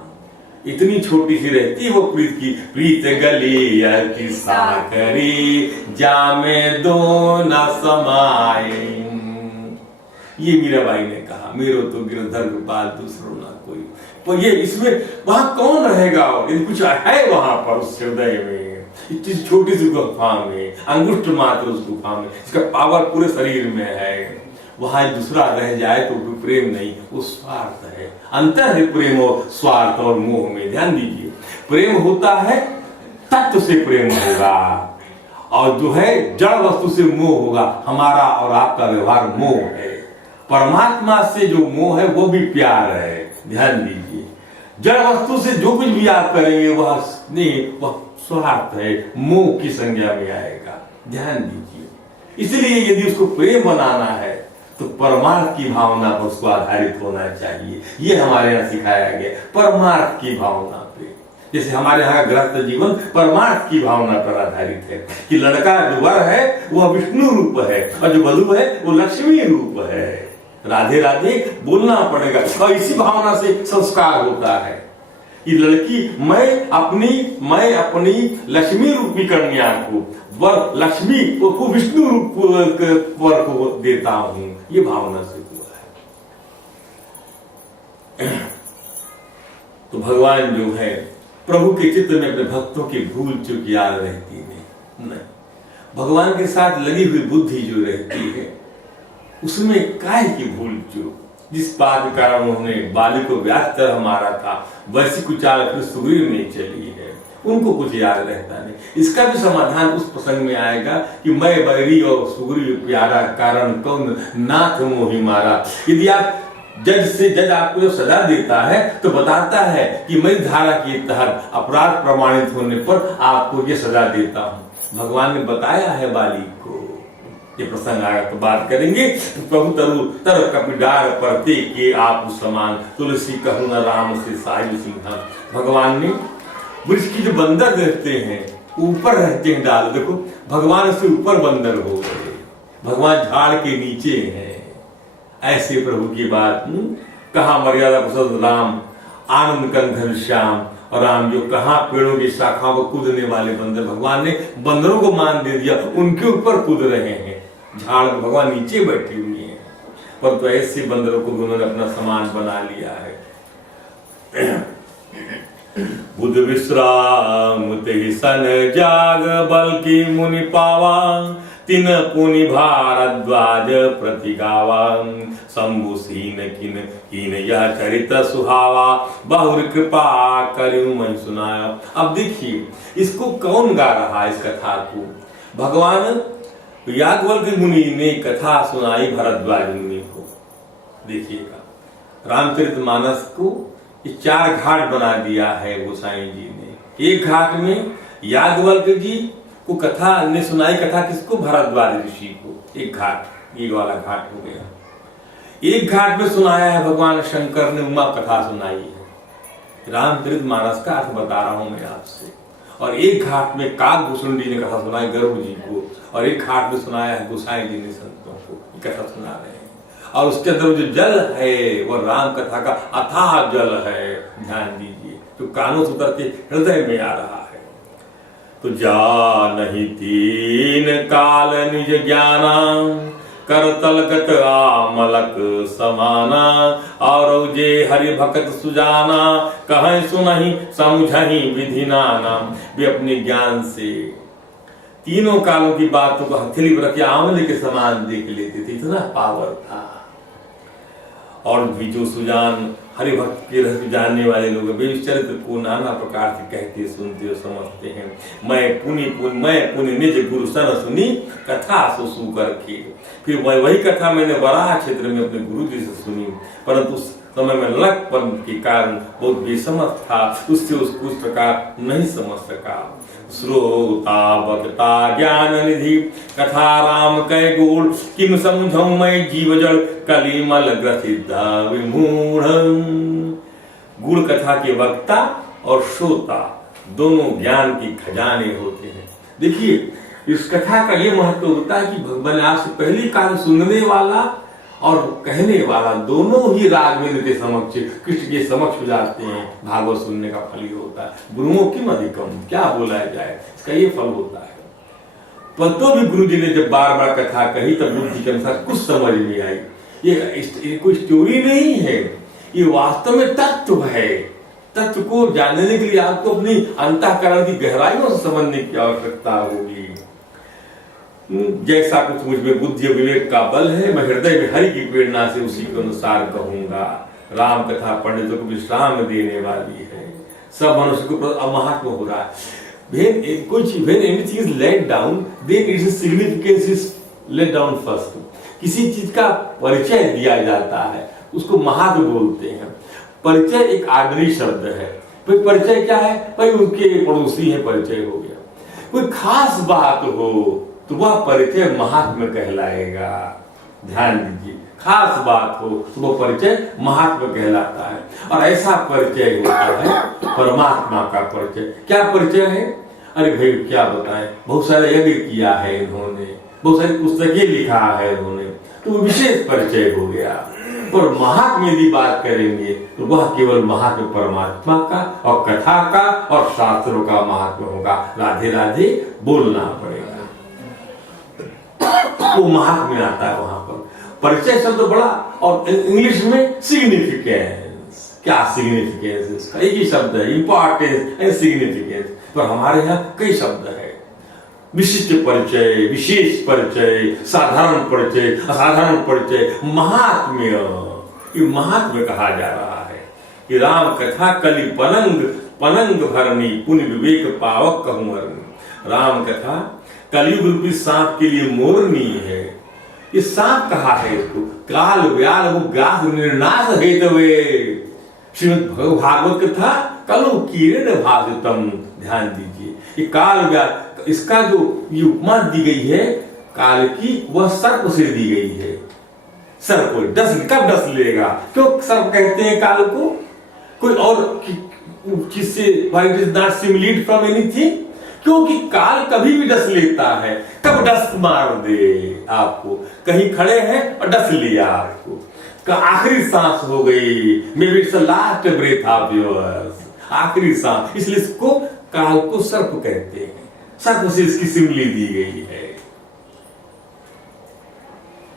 इतनी छोटी सी रहती है वो प्रीत की। प्रीत गली किस्सा करी जामे दो न समाए। ये मीराबाई ने कहा, मेरो तो गिरधर गोपाल दूसरो ना कोई। पर ये इसमें वहां कौन रहेगा? यदि कुछ है वहां पर उस हृदय में, इतनी छोटी सी गुफा में, अंगुष्ठ मात्र उस गुफा में, इसका पावर पूरे शरीर में है। वहां दूसरा रह जाए तो वो प्रेम नहीं, वो स्वार्थ है। अंतर है प्रेम और स्वार्थ और मोह में। ध्यान दीजिए, प्रेम होता है तत्व से प्रेम होगा, और जो है जड़ वस्तु से मोह होगा। हमारा और आपका व्यवहार मोह है। परमात्मा से जो मोह है वो भी प्यार है। ध्यान दीजिए, जड़ वस्तु से जो कुछ भी आप करेंगे वह नहीं, वह स्वार्थ है, मोह की संज्ञा में आएगा। ध्यान दीजिए, इसलिए यदि उसको प्रेम बनाना है तो परमार्थ की भावना पर उसको आधारित होना चाहिए। ये हमारे यहाँ सिखाया गया, परमार्थ की भावना पे। जैसे हमारे यहाँ गृहस्थ जीवन परमार्थ की भावना पर आधारित है, कि लड़का जो वर है वह विष्णु रूप है, और जो वधू है वो लक्ष्मी रूप है। राधे राधे बोलना पड़ेगा, और इसी भावना से संस्कार होता है कि लड़की मैं अपनी लक्ष्मी रूपी कन्या को, वर लक्ष्मी को विष्णु रूप वर को देता हूं। ये भावना से हुआ है। तो भगवान जो है, प्रभु के चित्त में अपने भक्तों की भूल चूक याद रहती नहीं। भगवान के साथ लगी हुई बुद्धि जो रहती है, उसमें काय की भूल चूक। जिस बात के कारण उन्होंने बाली को व्यास तरह मारा था, वैसी कुछ चाल सुग्रीव ने चली है, उनको कुछ याद रहता नहीं। इसका भी समाधान उस प्रसंग में आएगा कि मैं बैरी और सुग्रीव प्यारा, कारण कौन नाथ मोहि मारा। यदि आप जज आपको जो सजा देता है तो बताता है कि मैं धारा के तहत अपराध प्रमाणित होने पर आपको ये सजा देता हूं। भगवान ने बताया है बाली को। ये प्रसंग आएगा तो बात करेंगे। प्रभु तरु तर कपिडार परते के आप समान तुलसी कहूं न राम से साहिल सिंह। भगवान ने वृक्ष की जो बंदर रहते हैं ऊपर रहते हैं डाल, देखो भगवान से ऊपर बंदर हो गए, भगवान झाड़ के नीचे हैं। ऐसे प्रभु की बात कहा मर्यादा पुरुषोत्तम राम आनंद कंधन श्याम, और राम जो कहा पेड़ों की शाखाओं को कूदने वाले बंदर, भगवान ने बंदरों को मान दे दिया, उनके ऊपर कूद रहे हैं। झाड़ में भगवान नीचे बैठे हुए हैं, परंतु ऐसे बंदरों को उन्होंने अपना समान बना लिया है। बुध विश्राम ते सन जाग बल की मुनि पावा, तिन पुनि भारद्वाज प्रति गावा, शंभु सीन किन किन यह चरित सुहावा, बहुर कृपा करियो मैं सुनाया। अब देखिए इसको कौन गा रहा है, इस कथा को भगवान याज्ञवल्क्य मुनि ने कथा सुनाई भरद्वाज मुनि को। देखिएगा रामचरितमानस को ये 4 घाट बना दिया है गोसाई जी ने। एक घाट में याज्ञवल्क्य जी को कथा ने सुनाई, कथा किसको? भरद्वाज ऋषि को। एक घाट ये वाला घाट हो गया। एक घाट में सुनाया है भगवान शंकर ने उमा कथा सुनाई है। रामचरितमानस का अर्थ बता रहा हूं मैं आपसे। और एक घाट में काकभूषण जी ने कथा सुनाई गरुड़ जी को, और एक घाट में सुनाया है गोसाई जी ने संतों को कथा सुना रहे हैं। और उसके अंदर जो जल है वो राम कथा का अथाह जल है, ध्यान दीजिए, जो कानों से उतर के हृदय में आ रहा है। तो जा नहीं तीन काल निज ज्ञाना, कर तलगत आमलक समाना, और जे हरि भक्त सुजाना, कहीं सुनहि समझहि विधि नाना। वे अपने ज्ञान से तीनों कालों की बातों को हथेली पर रखे आंवले के समान देख लेते थे, इतना पावर था। और भी जो सुजान हरि भक्त के रहस्य जानने वाले लोग वे इस चरित्र को नाना प्रकार से कहते सुनते और समझते हैं। मैं पुनि निज गुरु सन सुनी कथा सुसु करके। फिर वही कथा मैंने बराह क्षेत्र में अपने गुरु जी से सुनी, परंतु उस समय में लकपन के कारण बहुत बेसमझ था, उससे उसको उस प्रकार नहीं समझ सका। श्रोता वक्ता ज्ञान निधि कथा राम कै गुण, किम समझौ मैं जीव जड़ कलिमल ग्रसित विमूढ़। गुण कथा के वक्ता और श्रोता दोनों ज्ञान के खजाने होते हैं। देखिए इस कथा का ये महत्व होता है कि भगवान आपसे पहली काल सुनने वाला और कहने वाला दोनों ही राघवेंद्र के समक्ष कृष्ण के समक्ष हो जाते हैं। भागवत सुनने का फल ही होता है। गुरुओं की अधिकम क्या बोला जाए, इसका ये फल होता है। तो भी गुरु जी ने जब बार बार कथा कही तब बुद्धि के अनुसार कुछ समझ में आई। ये कोई स्टोरी नहीं है, ये वास्तव में तत्व है। तत्व को जानने के लिए आपको अपनी अंतःकरण की गहराइयों से समझने की आवश्यकता होगी। जैसा कुछ मुझ में बुद्धि और विवेक का बल है, मैं हृदय में हरि की प्रेरणा से उसी के अनुसार कहूंगा। राम कथा पंडितों को विश्राम देने वाली है, सब मनुष्य को महात्मा हो रहा है। When anything is laid down, then its significance is laid down first. किसी चीज का परिचय दिया जाता है उसको महात्मा बोलते हैं। परिचय एक आदरी शब्द है। फिर परिचय क्या है? भाई उनके पड़ोसी है, परिचय हो गया। कोई खास बात हो तो वह परिचय महात्मा कहलाएगा। ध्यान दीजिए, खास बात हो तो वह परिचय महात्मा कहलाता है। और ऐसा परिचय होता है परमात्मा का परिचय। क्या परिचय है? अरे भाई क्या बताएं, बहुत सारे यज्ञ किया है इन्होंने, बहुत सारी पुस्तकें लिखा है इन्होंने, तो विशेष परिचय हो गया। पर महात्मा यदि बात करेंगे तो वह केवल महात्मा परमात्मा का और कथा का और शास्त्रों का महात्मा होगा। राधे राधे बोलना पड़ेगा, वो महात्मा आता है वहां पर। परिचय शब्द बड़ा, और इंग्लिश में सिग्निफिकेंस। क्या सिग्निफिकेंस इसका? एक ही शब्द है, इंपॉर्टेंस एंड सिग्निफिकेंस। पर हमारे यहाँ कई शब्द है। विशिष्ट परिचय, विशेष परिचय, साधारण परिचय, असाधारण परिचय, महात्म्य। ये महात्म्य कहा जा रहा है कि राम कथा कलि पलंग भरनी पुण्य विवेक पावक कहूं। राम कथा कलयुग रूपी सांप के लिए मोरनी है। ये सांप कहा है इसको, काल व्याल वो ग्रास निर्नाश हेतवे। श्रीमद् भागवत कथा कलु किरण भाषितम, ध्यान दीजिए। ये काल व्याल, इसका जो ये उपमा दी गई है काल की, वह सर्प से दी गई है। सर्प कब डस लेगा? क्यों सर्प कहते हैं काल को? कोई और चीज से, why it is not simulate from anything? क्योंकि काल कभी भी डस लेता है। कब डस मार दे आपको, कहीं खड़े हैं और डस लिया आपको, का आखिरी सांस हो गई, may be it's the last breath of yours, आखिरी सांस। इसलिए इसको काल को सर्प कहते हैं, सर्प से इसकी सिमली दी गई है।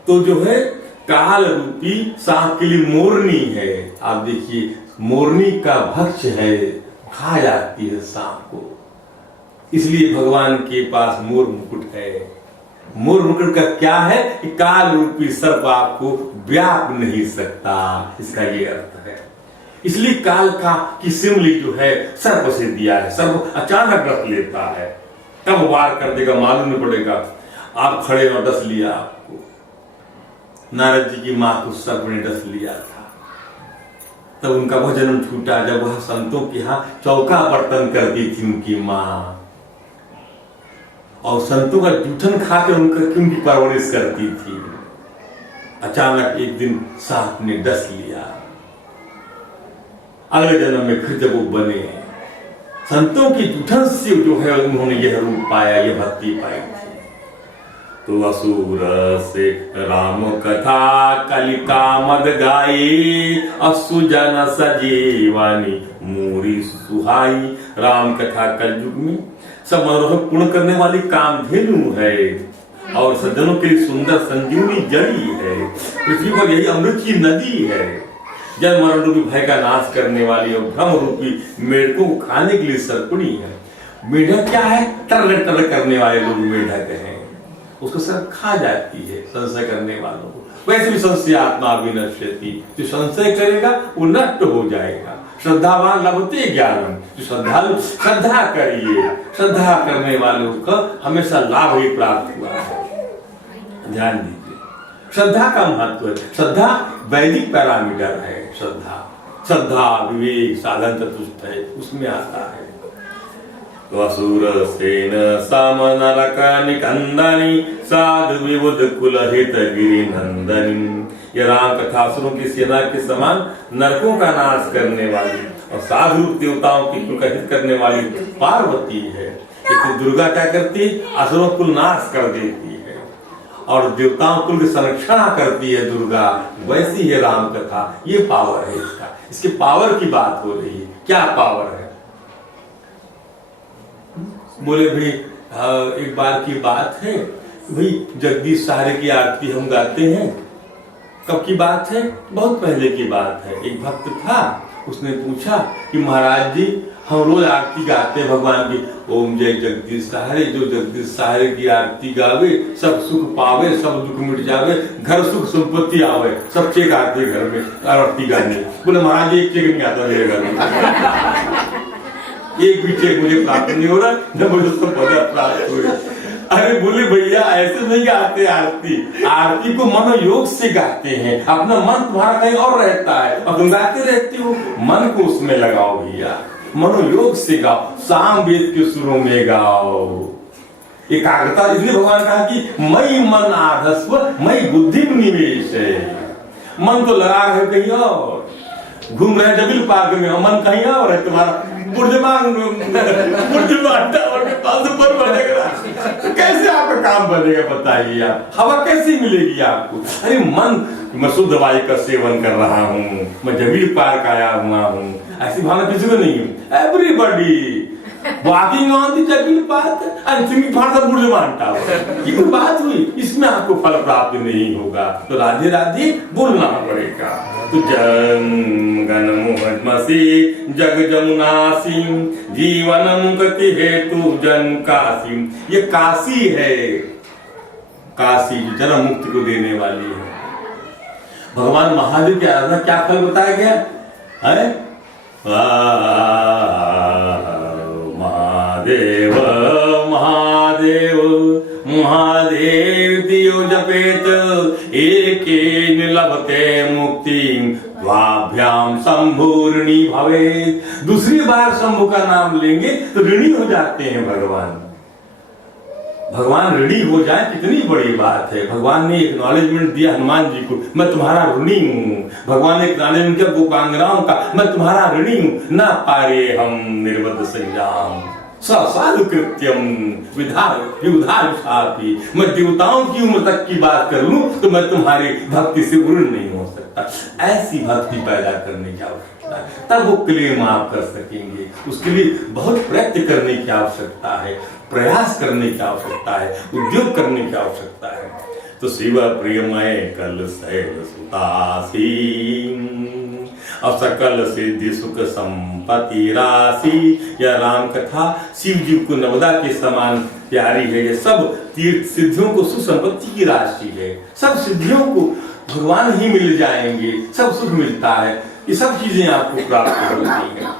तो जो है काल रूपी सांप के लिए मोरनी है। आप देखिए, मोरनी का भक्ष है, खा जाती है सांप को, इसलिए भगवान के पास मोर मुकुट है। मोर मुकुट का क्या है कि काल रूपी सर्प आपको व्याप नहीं सकता, इसका ये अर्थ है। इसलिए काल का की सिमली जो है सर्प से दिया है। सर्प अचानक डस लेता है, कब वार कर देगा मालूम नहीं पड़ेगा। आप खड़े और डस लिया आपको। नारद जी की मां को सर्प ने डस लिया था, तब उनका वह जन्म छूटा जब वह संतों के यहाँ चौका बर्तन करती थी उनकी मां, और संतों का जूठन खाकर उनकी परवरिश करती थी। अचानक एक दिन सांप ने डस लिया। अगले जन्म में फिर जब वो बने, संतों की जूठन से जो है उन्होंने यह रूप पाया, यह भक्ति पाई थी। तो असुर से राम कथा कलिका मद गाई, असुजन सजीवानी मूरी सुहाई। राम कथा कलयुग में सब मनोरथ पूर्ण करने वाली कामधेनु है, और सज्जनों के लिए सुंदर संजीवनी जड़ी है। पृथ्वी पर यही अमृत की नदी है, जन्म मरण रूपी भय का नाश करने वाली, और भ्रम रूपी मेढकों को खाने के लिए सर्पणी है। मेढक क्या है? टर टर करने वाले लोग मेढक हैं, उसको सब खा जाती है संशय करने वालों को। वैसे भी संशय आत्मा विनश्यति, जो संशय करेगा वो नष्ट हो जाएगा। श्रद्धावान लभते ज्ञानम, जो श्रद्धालु, श्रद्धा करिए, श्रद्धा करने वालों का हमेशा लाभ ही प्राप्त हुआ है। ध्यान दीजिए, श्रद्धा का महत्व है। श्रद्धा वैदिक पैरामीटर है। श्रद्धा विवेक साधन चतुष्ट है, उसमें आता है। असुर सेन सम नरक निकंदनी, साधु विबुध कुल हित गिरि नंदनी। ये राम कथा असुरों की सेना के समान नरकों का नाश करने वाली और साधु देवताओं की कुल का हित करने वाली पार्वती है। इसलिए दुर्गा क्या करती? असुरों कुल नाश कर देती है और देवताओं कुल की संरक्षण करती है दुर्गा। वैसी है राम कथा, ये पावर है इसका। इसके पावर की बात हो रही है। क्या पावर है? बोले भाई, एक बार की बात है भाई, जगदीश सहारे की आरती हम गाते हैं। कब की बात है? बहुत पहले की बात है। एक भक्त था, उसने पूछा कि महाराज जी, हम रोज आरती गाते हैं भगवान की, ओम जय जगदीश सहारे। जो जगदीश सहारे की आरती गावे सब सुख पावे, सब दुख मिट जावे, घर सुख संपत्ति आवे। सब चेक आते हैं घर में आरती गाने। बोले महाराज जी, एक चेक नहीं आता मेरे घर में, एक भी चेक मुझे प्राप्त नहीं हो रहा, न मुझे उसको पद प्राप्त हो रहा। अरे बोले भैया, ऐसे नहीं गाते आरती। आरती को मनोयोग से गाते हैं। अपना मन तुम्हारा कहीं और रहता है और तुम गाते रहते हो। मन को उसमें लगाओ भैया, मनोयोग से गाओ, साम वेद के सुरों में गाओ। एकाग्रता, इसलिए भगवान कहा कि मई मन आधस्व मई बुद्धि निवेश है। मन तो लगा है कहीं और, घूम रहे जबील पार्क में, मन कहीं और है। तुम्हारा टावर के पास ऊपर बनेगा, कैसे आपका काम बनेगा बताइए आप? हवा कैसी मिलेगी आपको? अरे मन, मैं शुद्ध वायु का सेवन कर रहा हूँ, मैं जबील पार्क आया हुआ हूँ, ऐसी भावना किसी को नहीं है। Everybody walking on the Zabeel park and singing for the BurJuman tower. ये कोई बात हुई? इसमें आपको फल प्राप्त नहीं होगा। तो राधे राधे बोलना पड़ेगा। तो गण मोहम्मसी जग जमुनासी, जीवन मुक्ति हेतु जन काशी। ये काशी है, काशी जो जन्म मुक्ति को देने वाली है। भगवान महादेव की आराधना क्या फल बताया गया है? महादेव महादेव महादेव दियो जपेत लभते मुक्ति द्वाभ्याम शंभुर्णी भवेत्। दूसरी बार शंभु का नाम लेंगे तो ऋणी हो जाते हैं भगवान। भगवान ऋणी हो जाए कितनी बड़ी बात है। भगवान ने एक्नॉलेजमेंट दिया हनुमान जी को, मैं तुम्हारा ऋणी हूँ। भगवान ने एक्नॉलेजमेंट किया गोपांगनाओं का, मैं तुम्हारा ऋणी हूँ। ना पारे हम निर्बद्ध संग्राम साधु कृत्यम विधायी। मैं देवताओं की उम्र तक की बात कर लूं तो मैं तुम्हारी भक्ति से उर्ण नहीं हो सकता। ऐसी भक्ति पैदा करने की आवश्यकता है, तब वो क्लेम आप कर सकेंगे। उसके लिए बहुत प्रयत्न करने की आवश्यकता है, प्रयास करने की आवश्यकता है, उद्योग करने की आवश्यकता है। तो शिव प्रियमय कल शैल सुतासी, और सकल सिद्धि सुख संपत्ति राशि। यह राम कथा शिव जी को नवदा के समान प्यारी है। ये सब तीर्थ सिद्धियों को सुसंपत्ति की राशि है। सब सिद्धियों को भगवान ही मिल जाएंगे, सब सुख मिलता है। ये सब चीजें आपको प्राप्त होती हैं।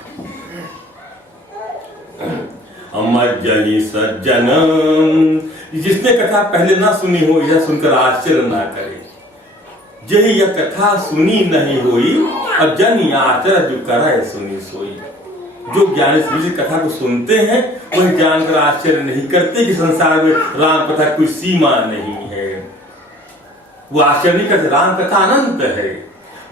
अमर जनी सज्जन, जिसने कथा पहले ना सुनी हो यह सुनकर आश्चर्य ना करे। यही यह कथा सुनी नहीं हुई और जन आचर जो करे सुनी सोई। जो ज्ञानी इस कथा को सुनते हैं वह जानकर आश्चर्य नहीं करते कि संसार में राम कथा कोई सीमा नहीं है। वो आश्चर्य नहीं करते, राम कथा अनंत है।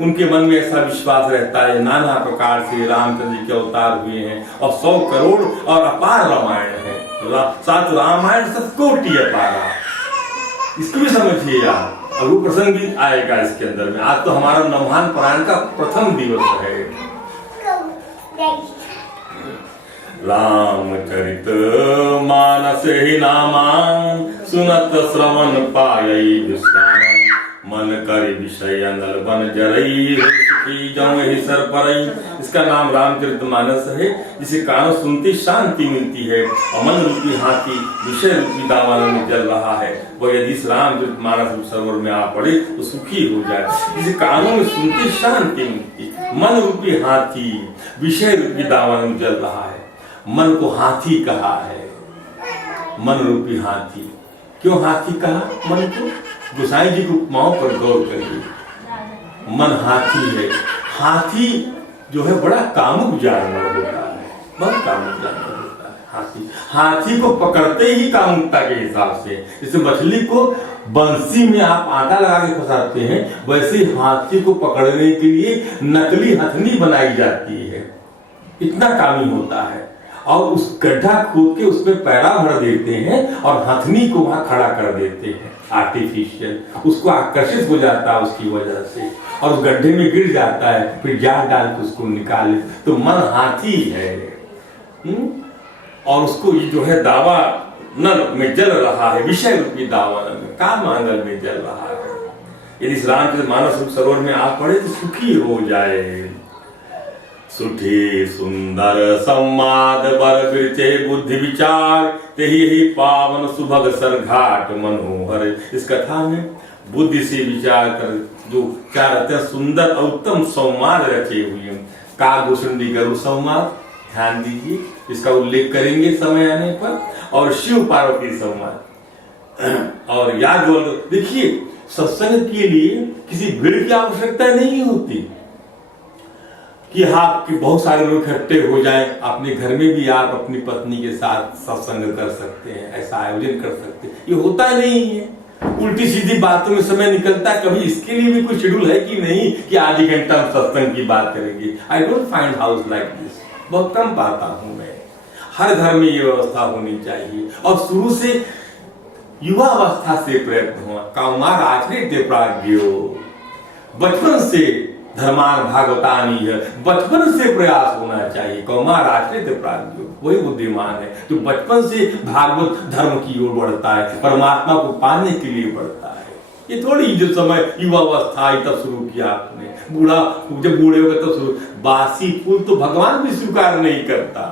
उनके मन में ऐसा विश्वास रहता है नाना प्रकार से रामचंद्र जी के अवतार हुए हैं और 100 करोड़ और अपार रामायण है। 7 रामायण 7 कोटि अपार। इसको भी समझिए आप। और वो प्रसंग भी आएगा इसके अंदर में। आज तो हमारा नवहान पारायण का प्रथम दिवस है। रामचरित मानस ही नामा, सुनत श्रवण पायई विश्राम। मन करि विषय अनल बन जरई, सुखी जम ही सर परई। इसका नाम रामचरित मानस है, जिसे कानों सुनते शांति मिलती है। और मन रूपी हाथी विषय रूपी दावानल में चल रहा है। वह यदि इस रामचरित मानस सरोवर में आ पड़े तो सुखी हो जाए। जिसे कानों में सुनते शांति मिलती, मन रूपी हाथी विषय रूपी दावानल में चल रहा है। मन को हाथी कहा है, मन रूपी हाथी। क्यों हाथी कहा मन को? गोसाई जी की उपमाओं पर गौर करिए। मन हाथी है। हाथी जो है बड़ा कामुक जानवर होता है, बहुत कामुक जानवर होता है हाथी। हाथी को पकड़ते ही कामुकता के हिसाब से, जैसे मछली को बंसी में आप आटा लगा के फंसाते हैं, वैसे हाथी को पकड़ने के लिए नकली हथनी बनाई जाती है। इतना कामी होता है। और उस गड्ढा खोद के उसमें पैरा भर देते हैं और हथनी को वहां खड़ा कर देते हैं आर्टिफिशियल। उसको आकर्षित हो जाता है उसकी वजह से और उस गड्ढे में गिर जाता है। फिर जाल डाल के उसको निकाले। तो मन हाथी है। और उसको ये जो है दावा नल में जल रहा है, विषय रूपी दावा नल में, काम आंगन में जल रहा है। यदि इस रामचरित मानस सरोवर में आ पड़े तो सुखी हो जाए। सुठी सुंदर संवाद बर बिरचे बुद्धि विचार, तेहि पावन सुभग सरघाट मनोहर। इस कथा में बुद्धि से विचार कर जो क्या रहते हैं सुंदर और उत्तम संवाद रचे हुए हैं। कागभूषणी गरु संवाद, ध्यान दीजिए, इसका उल्लेख करेंगे समय आने पर। और शिव पार्वती संवाद और याज्ञवल्क्य। देखिए, सत्संग के लिए किसी भीड़ की आवश्यकता नहीं होती कि आपके बहुत सारे लोग इकट्ठे हो जाएं। अपने घर में भी आप अपनी पत्नी के साथ सत्संग कर सकते हैं, ऐसा आयोजन कर सकते हैं। ये होता नहीं है। उल्टी सीधी बातों में समय निकलता है। कभी इसके लिए भी कोई शेड्यूल है कि नहीं कि आधी घंटा हम सत्संग की बात करेंगे? I don't find house like this. बहुत कम पाता हूं मैं। हर घर में ये व्यवस्था होनी चाहिए। और शुरू से युवा अवस्था से प्रयत्न हुआ। कौमार आचरित प्राज्ञो, बचपन से धर्मान भागवतानी है, बचपन से प्रयास होना चाहिए। कौमार आश्रित प्राज्ञो, वही बुद्धिमान है जो बचपन से भागवत धर्म की ओर बढ़ता है, परमात्मा को पाने के लिए बढ़ता है। ये थोड़ी जो समय युवा अवस्था आई तब शुरू किया आपने, बूढ़ा जब बूढ़े हो गए तब शुरू। बासी फूल तो भगवान भी स्वीकार नहीं करता।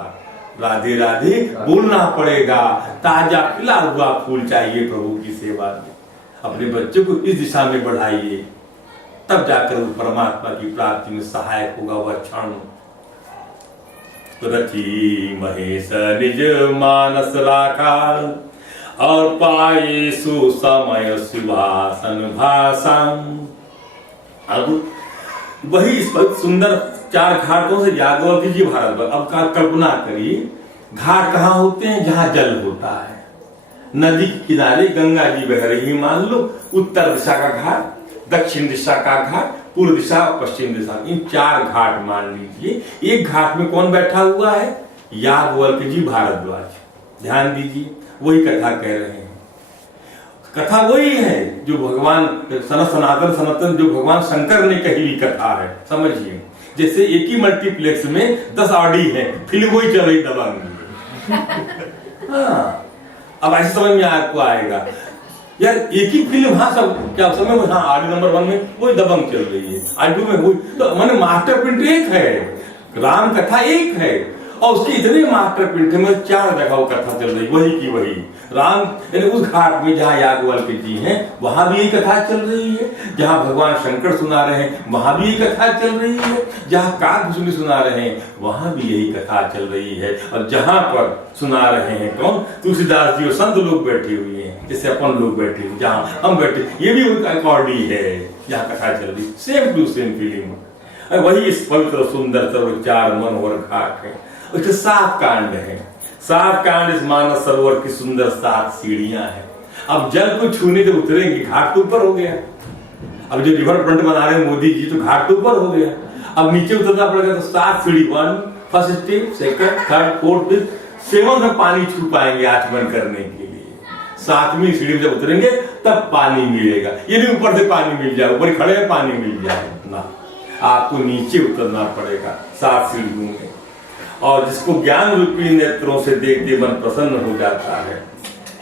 राधे राधे बोलना पड़ेगा। ताजा खिला हुआ फूल चाहिए प्रभु की सेवा में। अपने बच्चों को इस दिशा में बढ़ाइए, तब जाकर वो परमात्मा की प्राप्ति में सहायक होगा वह क्षण। रची महेश निज मानस लाखा, और पाए सुसमय सुभाषण भाषण। अब वही इस पर सुंदर 4 घाटों से याज्ञवल्क्य जी भारत पर। अब का कल्पना करिए, घाट कहाँ होते हैं? जहां जल होता है। नदी के किनारे गंगा जी बह रही मान लो, उत्तर दिशा का घाट, दक्षिण दिशा का घाट, पूर्व दिशा और पश्चिम दिशा, इन 4 घाट मान लीजिए। एक घाट में कौन बैठा हुआ है? याज्ञवल्क्य जी भारद्वाज। ध्यान दीजिए, वही कथा कह रहे हैं। कथा वही है जो भगवान सनातन जो भगवान शंकर ने कही हुई कथा है। समझिए, जैसे एक ही मल्टीप्लेक्स में 10 ऑडी है, फिल्म वही चल रही दबंग। हाँ, अब ऐसे समझ में आपको आएगा यार, एक ही फिल्म। हाँ, सब क्या समय में, हाँ, ऑडी नंबर 1 में वही दबंग चल रही है, ऑडी 2 में वही। तो मैंने मास्टर प्रिंट एक है, राम कथा एक है, और उसके इतने मास्टर प्रिंट में 4 जगह वो कथा चल रही, वही की वही। राम यानी उस घाट में जहाँ याज्ञवल्क्य जी हैं, वहां भी यही कथा चल रही है। जहाँ भगवान शंकर सुना रहे हैं, वहां भी यही कथा चल रही है। जहाँ काकभूषणी सुना रहे हैं, वहां भी यही कथा चल रही है। और जहाँ पर सुना रहे हैं कौन? तुलसीदास जी और संत लोग बैठे हुए हैं, जैसे अपन लोग बैठे हुए, जहाँ हम बैठे, ये भी अकॉर्डी है, यहाँ कथा चल रही, सेम टू सेम फीलिंग। वही इस पवित्र सुंदर 4 मनोहर घाट है। उसके 7 कांड हैं। 7 कांड इस मानस सरोवर की सुंदर 7 सीढ़ियां हैं। अब जल को छूने जब उतरेंगे, घाट तो ऊपर हो गया। अब जो रिवर फ्रंट बना रहे हैं मोदी जी, तो घाट तो ऊपर हो गया। अब नीचे उतरना पड़ेगा, तो 7 सीढ़ी, 1 first step, second, third, fourth, fifth, 7 में पानी छू पाएंगे आचमन करने के लिए। 7वीं सीढ़ी में जब उतरेंगे तब पानी मिलेगा। ये नहीं ऊपर से पानी मिल जाए, ऊपर खड़े हैं पानी मिल जाए ना, आपको नीचे उतरना पड़ेगा 7 सीढ़ियों में। और जिसको ज्ञान रूपी नेत्रों से देखते मन प्रसन्न हो जाता है।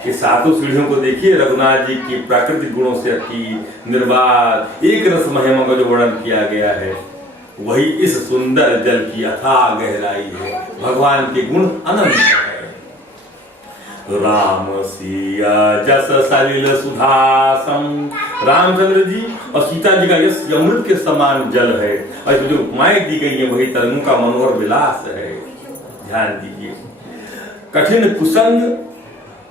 कि 7 सीढ़ियों को देखिए, रघुनाथ जी की प्राकृतिक गुणों से अति निर्बाध एक रस महिमा का जो वर्णन किया गया है, वही इस सुंदर जल की अथाह गहराई है। भगवान के गुण अनंत है। राम सिया जस सलिल सुधासम, रामचंद्र जी और सीता जी का यश अमृत के समान जल है। और जो उपमाएं दी गई है, वही तरंगों का मनोहर विलास है। ध्यान दीजिए, कठिन कुसंग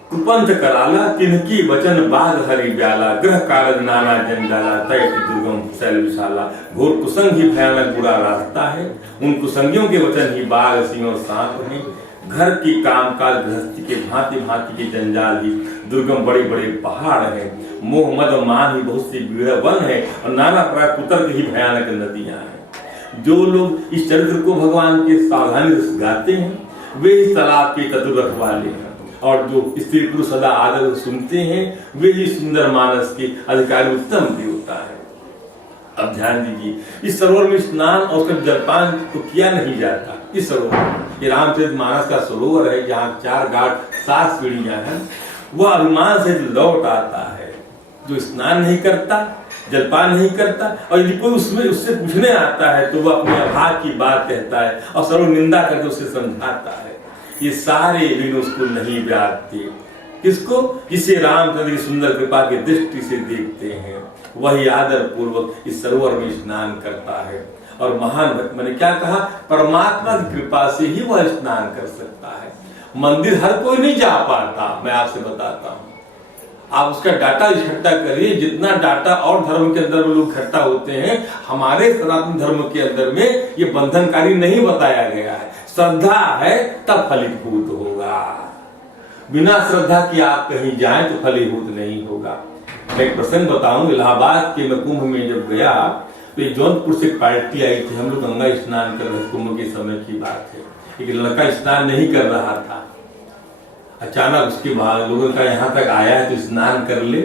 कुपंथ कराला, तिनकी वचन बाग हरि ब्याला, ग्रह कारज नाना जंजाला, तय दुर्गम शैल विशाला। घोर कुसंग ही भयानक बुरा रास्ता है, उन कुसंगियों के वचन ही बाग सिंह और सांप है। घर की कामकाज गृहस्थी के भांति भांति के जंजाल ही दुर्गम बड़े बड़े पहाड़ हैं। मोह मद मान ही बहुत सी बीड़ा वन है, और नाना प्रकार कुतर्क ही भयानक नदियां हैं। जो लोग इस चरित्र को भगवान के सावधानी से गाते हैं, वे इस तालाब के चतुर रखवाले हैं। और जो स्त्री पुरुष सदा आदर सुनते हैं, वे ही सुंदर मानस के अधिकारी उत्तम देवता है। अब ध्यान दीजिए, इस सरोवर में स्नान और उसका जलपान तो किया नहीं जाता। इस सरोवर, ये रामचरितमानस का सरोवर है, जहाँ 4 घाट 7 सीढ़ियां हैं। वह अभिमान से लौट आता है। जो स्नान नहीं करता, जलपान नहीं करता, और यदि कोई उससे पूछने आता है, तो वह अपने अभाग की बात कहता है और सर्व निंदा करके उसे समझाता है। ये सारे ऋण उसको नहीं व्यापते। किसको? जिसे रामचंद्र की सुंदर कृपा की दृष्टि से देखते हैं, वही आदर पूर्वक इस सरोवर में स्नान करता है। और महान भक्त, मैंने क्या कहा, परमात्मा की कृपा से ही वह स्नान कर सकता है। मंदिर हर कोई नहीं जा पाता, मैं आपसे बताता हूँ। आप उसका डाटा इकट्ठा करिए, जितना डाटा और धर्म के अंदर में लोग इकट्ठा होते हैं, हमारे सनातन धर्म के अंदर में ये बंधनकारी नहीं बताया गया है। श्रद्धा है तब फलीभूत होगा, बिना श्रद्धा की आप कहीं जाएं तो फलीभूत नहीं होगा। मैं एक प्रसंग बताऊं, इलाहाबाद के मैं कुंभ में जब गया, तो जौनपुर से पार्टी आई थी। हम लोग गंगा स्नान कर रहे, कुंभ के समय की बात है। एक लड़का स्नान नहीं कर रहा था, अचानक उसके बाद लोगों का यहाँ तक आया है तो स्नान कर ले,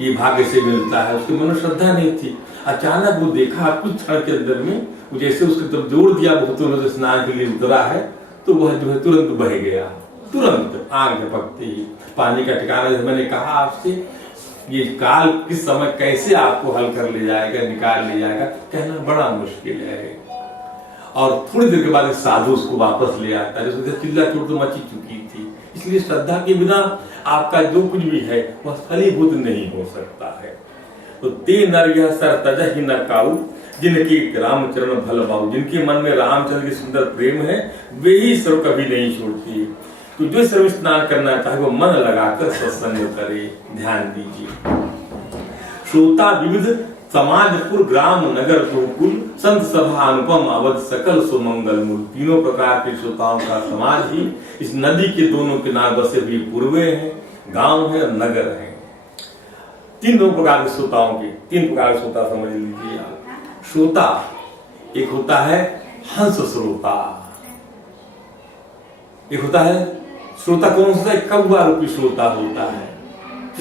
ये भाग्य से मिलता है। उसके मन में श्रद्धा नहीं थी। अचानक वो देखा कुछ क्षण के अंदर में, जैसे उसके तब जोर दिया बहुतों ने, स्नान के लिए उतरा है, तो वह जो है तुरंत बह गया। तुरंत आंख झपकते ही पानी का ठिकाना। जैसे मैंने कहा आपसे, ये काल किस समय कैसे आपको हल कर ले जाएगा, निकाल ले जाएगा, कहना बड़ा मुश्किल है। और थोड़ी देर के बाद साधु उसको वापस ले आता है, जिसको चिल्ला चोट तो मची चुकी थी। इसलिए श्रद्धा के बिना आपका जो कुछ भी है वह फलीभूत नहीं हो सकता है। तो ते नर यह सर तजह ही न काऊ, जिनकी रामचरण भल बाऊ। जिनके मन में रामचंद्र की सुंदर प्रेम है, वे ही सर्व कभी नहीं छोड़ती। तो जो सर्व स्नान करना चाहे वो मन लगाकर सत्संग करे। ध्यान दीजिए, श्रोता विविध समाजपुर ग्राम नगर गोकुल संत सभा अनुपम अवध सकल सुमंगल मूल। तीनों प्रकार के श्रोताओं का समाज ही इस नदी के दोनों किनारे बसे हुए पूर्वे हैं, गांव है और नगर है। तीन प्रकार के श्रोताओं के, तीन प्रकार के श्रोता समझ लीजिए आप। श्रोता एक होता है हंस श्रोता, एक होता है श्रोता कौन सा, कौवा रूपी श्रोता होता है,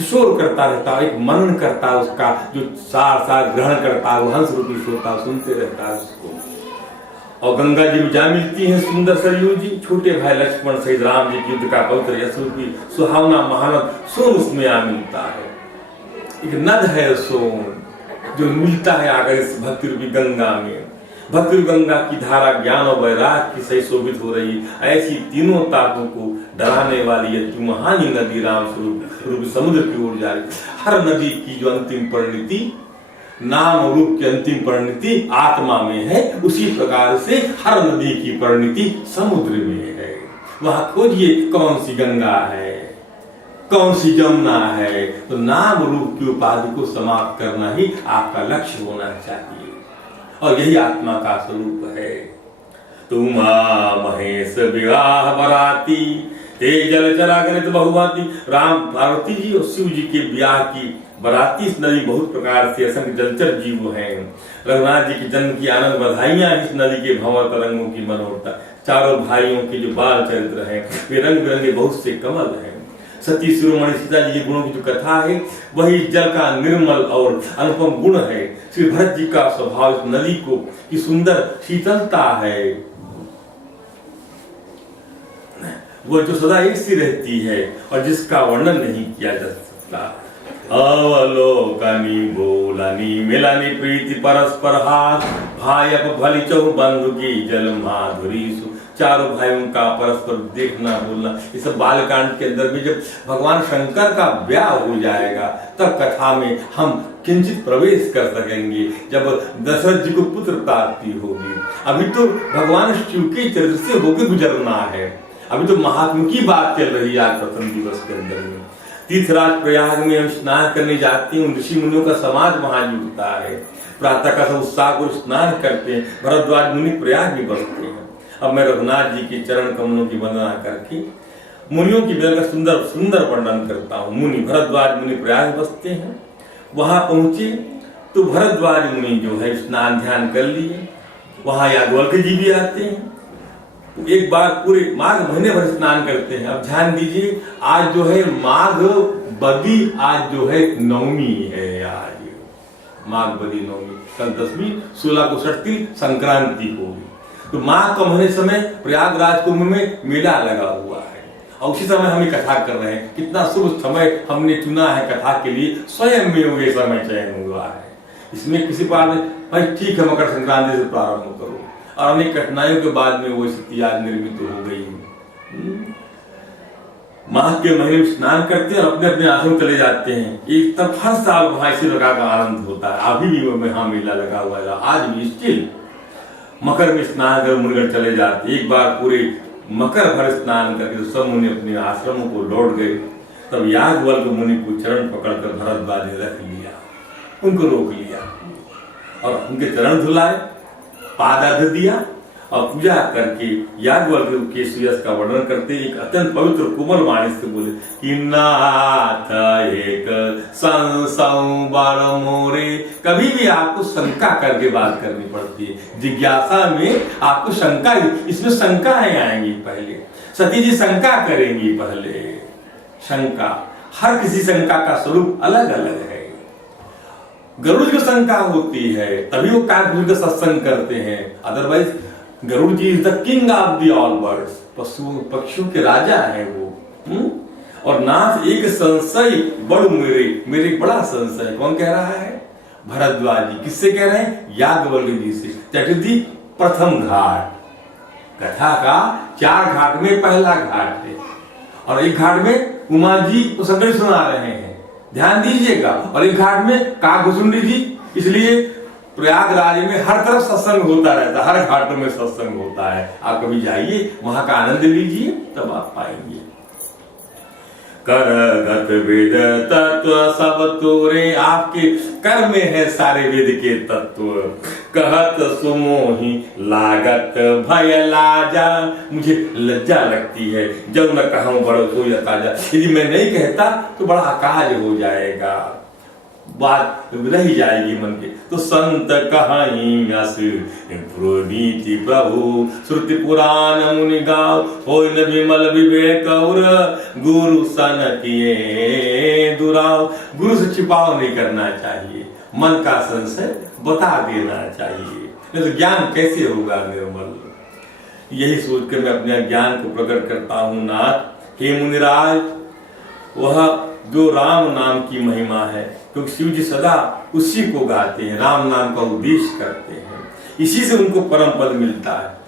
शोर करता रहता है, एक मनन करता है उसका, जो सार सार ग्रहण करता है, वो हंस रूपी श्रोता सुनते रहता है उसको। और गंगा जी में जा मिलती है सुंदर सरयू जी, छोटे भाई लक्ष्मण सहित राम जी की युद्ध का पवित्र यश रूपी सुहावना महानद सोन उसमें आ मिलता है। एक नद है सोन जो मिलता है आकर इस भक्ति रूपी गंगा में। भक्ति गंगा की धारा ज्ञान और वैराग की सही शोभित हो रही, ऐसी तीनों तापों को डराने वाली ये महान नदी राम स्वरूप रूपी समुद्र की ओर जा रही। हर नदी की जो अंतिम परिणति, नाम रूप की अंतिम परिणति आत्मा में है, उसी प्रकार से हर नदी की परिणति समुद्र में है। वहां खोजिए कौन सी गंगा है, कौन सी जमुना है। तो नाम रूप की उपाधि को समाप्त करना ही आपका लक्ष्य होना चाहिए, और यही आत्मा का स्वरूप है। तुम महेश विवाह बराती ते जल चरा गणित बहुभांति। राम पार्वती जी और शिव जी के ब्याह की बराती इस नदी बहुत प्रकार से असंख्य जलचर जीव हैं। रघुनाथ जी के जन्म की आनंद बधाइयां इस नदी के भंवर तरंगों की मनोरता। चारों भाइयों के जो बाल चरित्र हैं वे रंग बिरंगे बहुत से कमल हैं। सती शिरोमणि सीता जी के गुणों की जो कथा है वही जल का निर्मल और अनुपम गुण है। श्री भरत जी का स्वभाव इस नदी को की सुंदर शीतलता है, वो जो सदा एक सी रहती है और जिसका वर्णन नहीं किया जा सकता। अवलोकनी बोलनी मिलनी प्रीति परस्पर हास, भाई अब भली चहु बंधु की जल माधुरी सु। चारों भाइयों का परस्पर देखना बोलना, ये सब बालकांड के अंदर भी जब भगवान शंकर का ब्याह हो जाएगा तब कथा में हम किंचित प्रवेश कर सकेंगे, जब दशरथ जी को पुत्र प्राप्ति होगी। अभी तो भगवान शिव के चरित्र से होकर गुजरना है, अभी तो महात्मा की बात चल रही है। आज प्रथम दिवस के अंदर में तीर्थराज प्रयाग में हम स्नान करने जाते हैं, ऋषि मुनियों का समाज वहां जुटता है। प्रातः का सब उत्साह को स्नान करते हैं, भरद्वाज मुनि प्रयाग में बसते हैं। अब मैं रघुनाथ जी के चरण कमलों की वंदना करके मुनियों की वंदना का सुंदर सुंदर वर्णन करता हूँ। मुनि भरद्वाज मुनि प्रयाग बसते हैं, वहां पहुंचे तो भरद्वाज मुनि जो है स्नान ध्यान कर लिए। वहां याज्ञवल्क्य जी भी आते हैं, एक बार पूरे माघ महीने भर स्नान करते हैं। अब ध्यान दीजिए, आज जो है माघ बदी, आज जो है नवमी है, आज माघ बदी नवमी, कल 10वीं, 16 को षष्ठी संक्रांति होगी। तो माघ का महीने समय प्रयागराज कुंभ में मेला लगा हुआ है और उसी समय हम कथा कर रहे हैं। कितना शुभ समय हमने चुना है कथा के लिए, स्वयं में ये समय चयन हुआ है। इसमें किसी बात में भाई ठीक है मकर संक्रांति से प्रारंभ करो, और अनेक कठिनाइयों के बाद में वो स्थिति आज निर्मित हो गई है। माघ के महीने में स्नान करते हैं और अपने अपने आश्रम चले जाते हैं। एक तब हर साल वहां इसी प्रकार का आनंद होता है। अभी भी वहां मेला लगा हुआ है, आज भी स्टिल मकर में स्नान कर मुनिगण चले जाते। एक बार पूरे मकर भर स्नान करके तो सब मुनि अपने आश्रमों को लौट गए। तब याज्ञवल्क्य मुनि को चरण पकड़कर भरद्वाज ने रख लिया, उनको रोक लिया और उनके चरण धुलाए, पादार्घ्य दिया और पूजा करके याज्ञवल्क्य के सुयश का वर्णन करते एक अत्यंत पवित्र कोमल वाणी से बोले कि नाथ एक संसंबर मोरे। कभी भी आपको शंका करके बात करनी पड़ती है, जिज्ञासा में आपको शंका, इसमें शंकाएं आएंगी। पहले सती जी शंका करेंगी, पहले शंका, हर किसी शंका का स्वरूप अलग अलग है। गरुड़ की शंका होती है तभी वो काकभूषण का सत्संग करते हैं, otherwise Garuda ji is the king of the all birds, पक्षियों के राजा है वो। और नाथ एक संशय बड़ू मेरे बड़ा संशय, कौन कह रहा है? भरद्वाज जी। किससे कह रहे हैं? याज्ञवल्क्य जी से। दैट इज द प्रथम घाट। कथा का 4 घाट में पहला घाट है और एक घाट में उमा जी को शंकर सुना रहे हैं, ध्यान दीजिएगा। और एक घाट में काकभूषण जी। इसलिए प्रयागराज में हर तरफ सत्संग होता रहता है, हर घाटों में सत्संग होता है। आप कभी जाइए, वहां का आनंद लीजिए, तब आप पाएंगे। करगत वेद तत्व सब तोरे, आपके कर में है सारे वेद के तत्व। कहत सुमोही लागत भय लाजा, मुझे लज्जा लगती है जब मैं कहूँ बड़ो तो या ताजा, यदि मैं नहीं कहता तो बड़ा अकाज हो जाएगा, बात रह जाएगी मन के। तो संत कहाई अस प्रोनीति प्रभु, श्रुति पुराण मुनि गाओ, होय न विमल विवेक और गुरु सन किए दुराव। गुरु से छिपाव नहीं करना चाहिए, मन का संशय बता देना चाहिए, नहीं तो ज्ञान कैसे होगा निर्मल। यही सोच कर मैं अपने ज्ञान को प्रकट करता हूँ नाथ। हे मुनिराज, वह जो राम नाम की महिमा है, क्योंकि शिव जी सदा उसी को गाते हैं, राम नाम का उपदेश करते हैं, इसी से उनको परम पद मिलता है।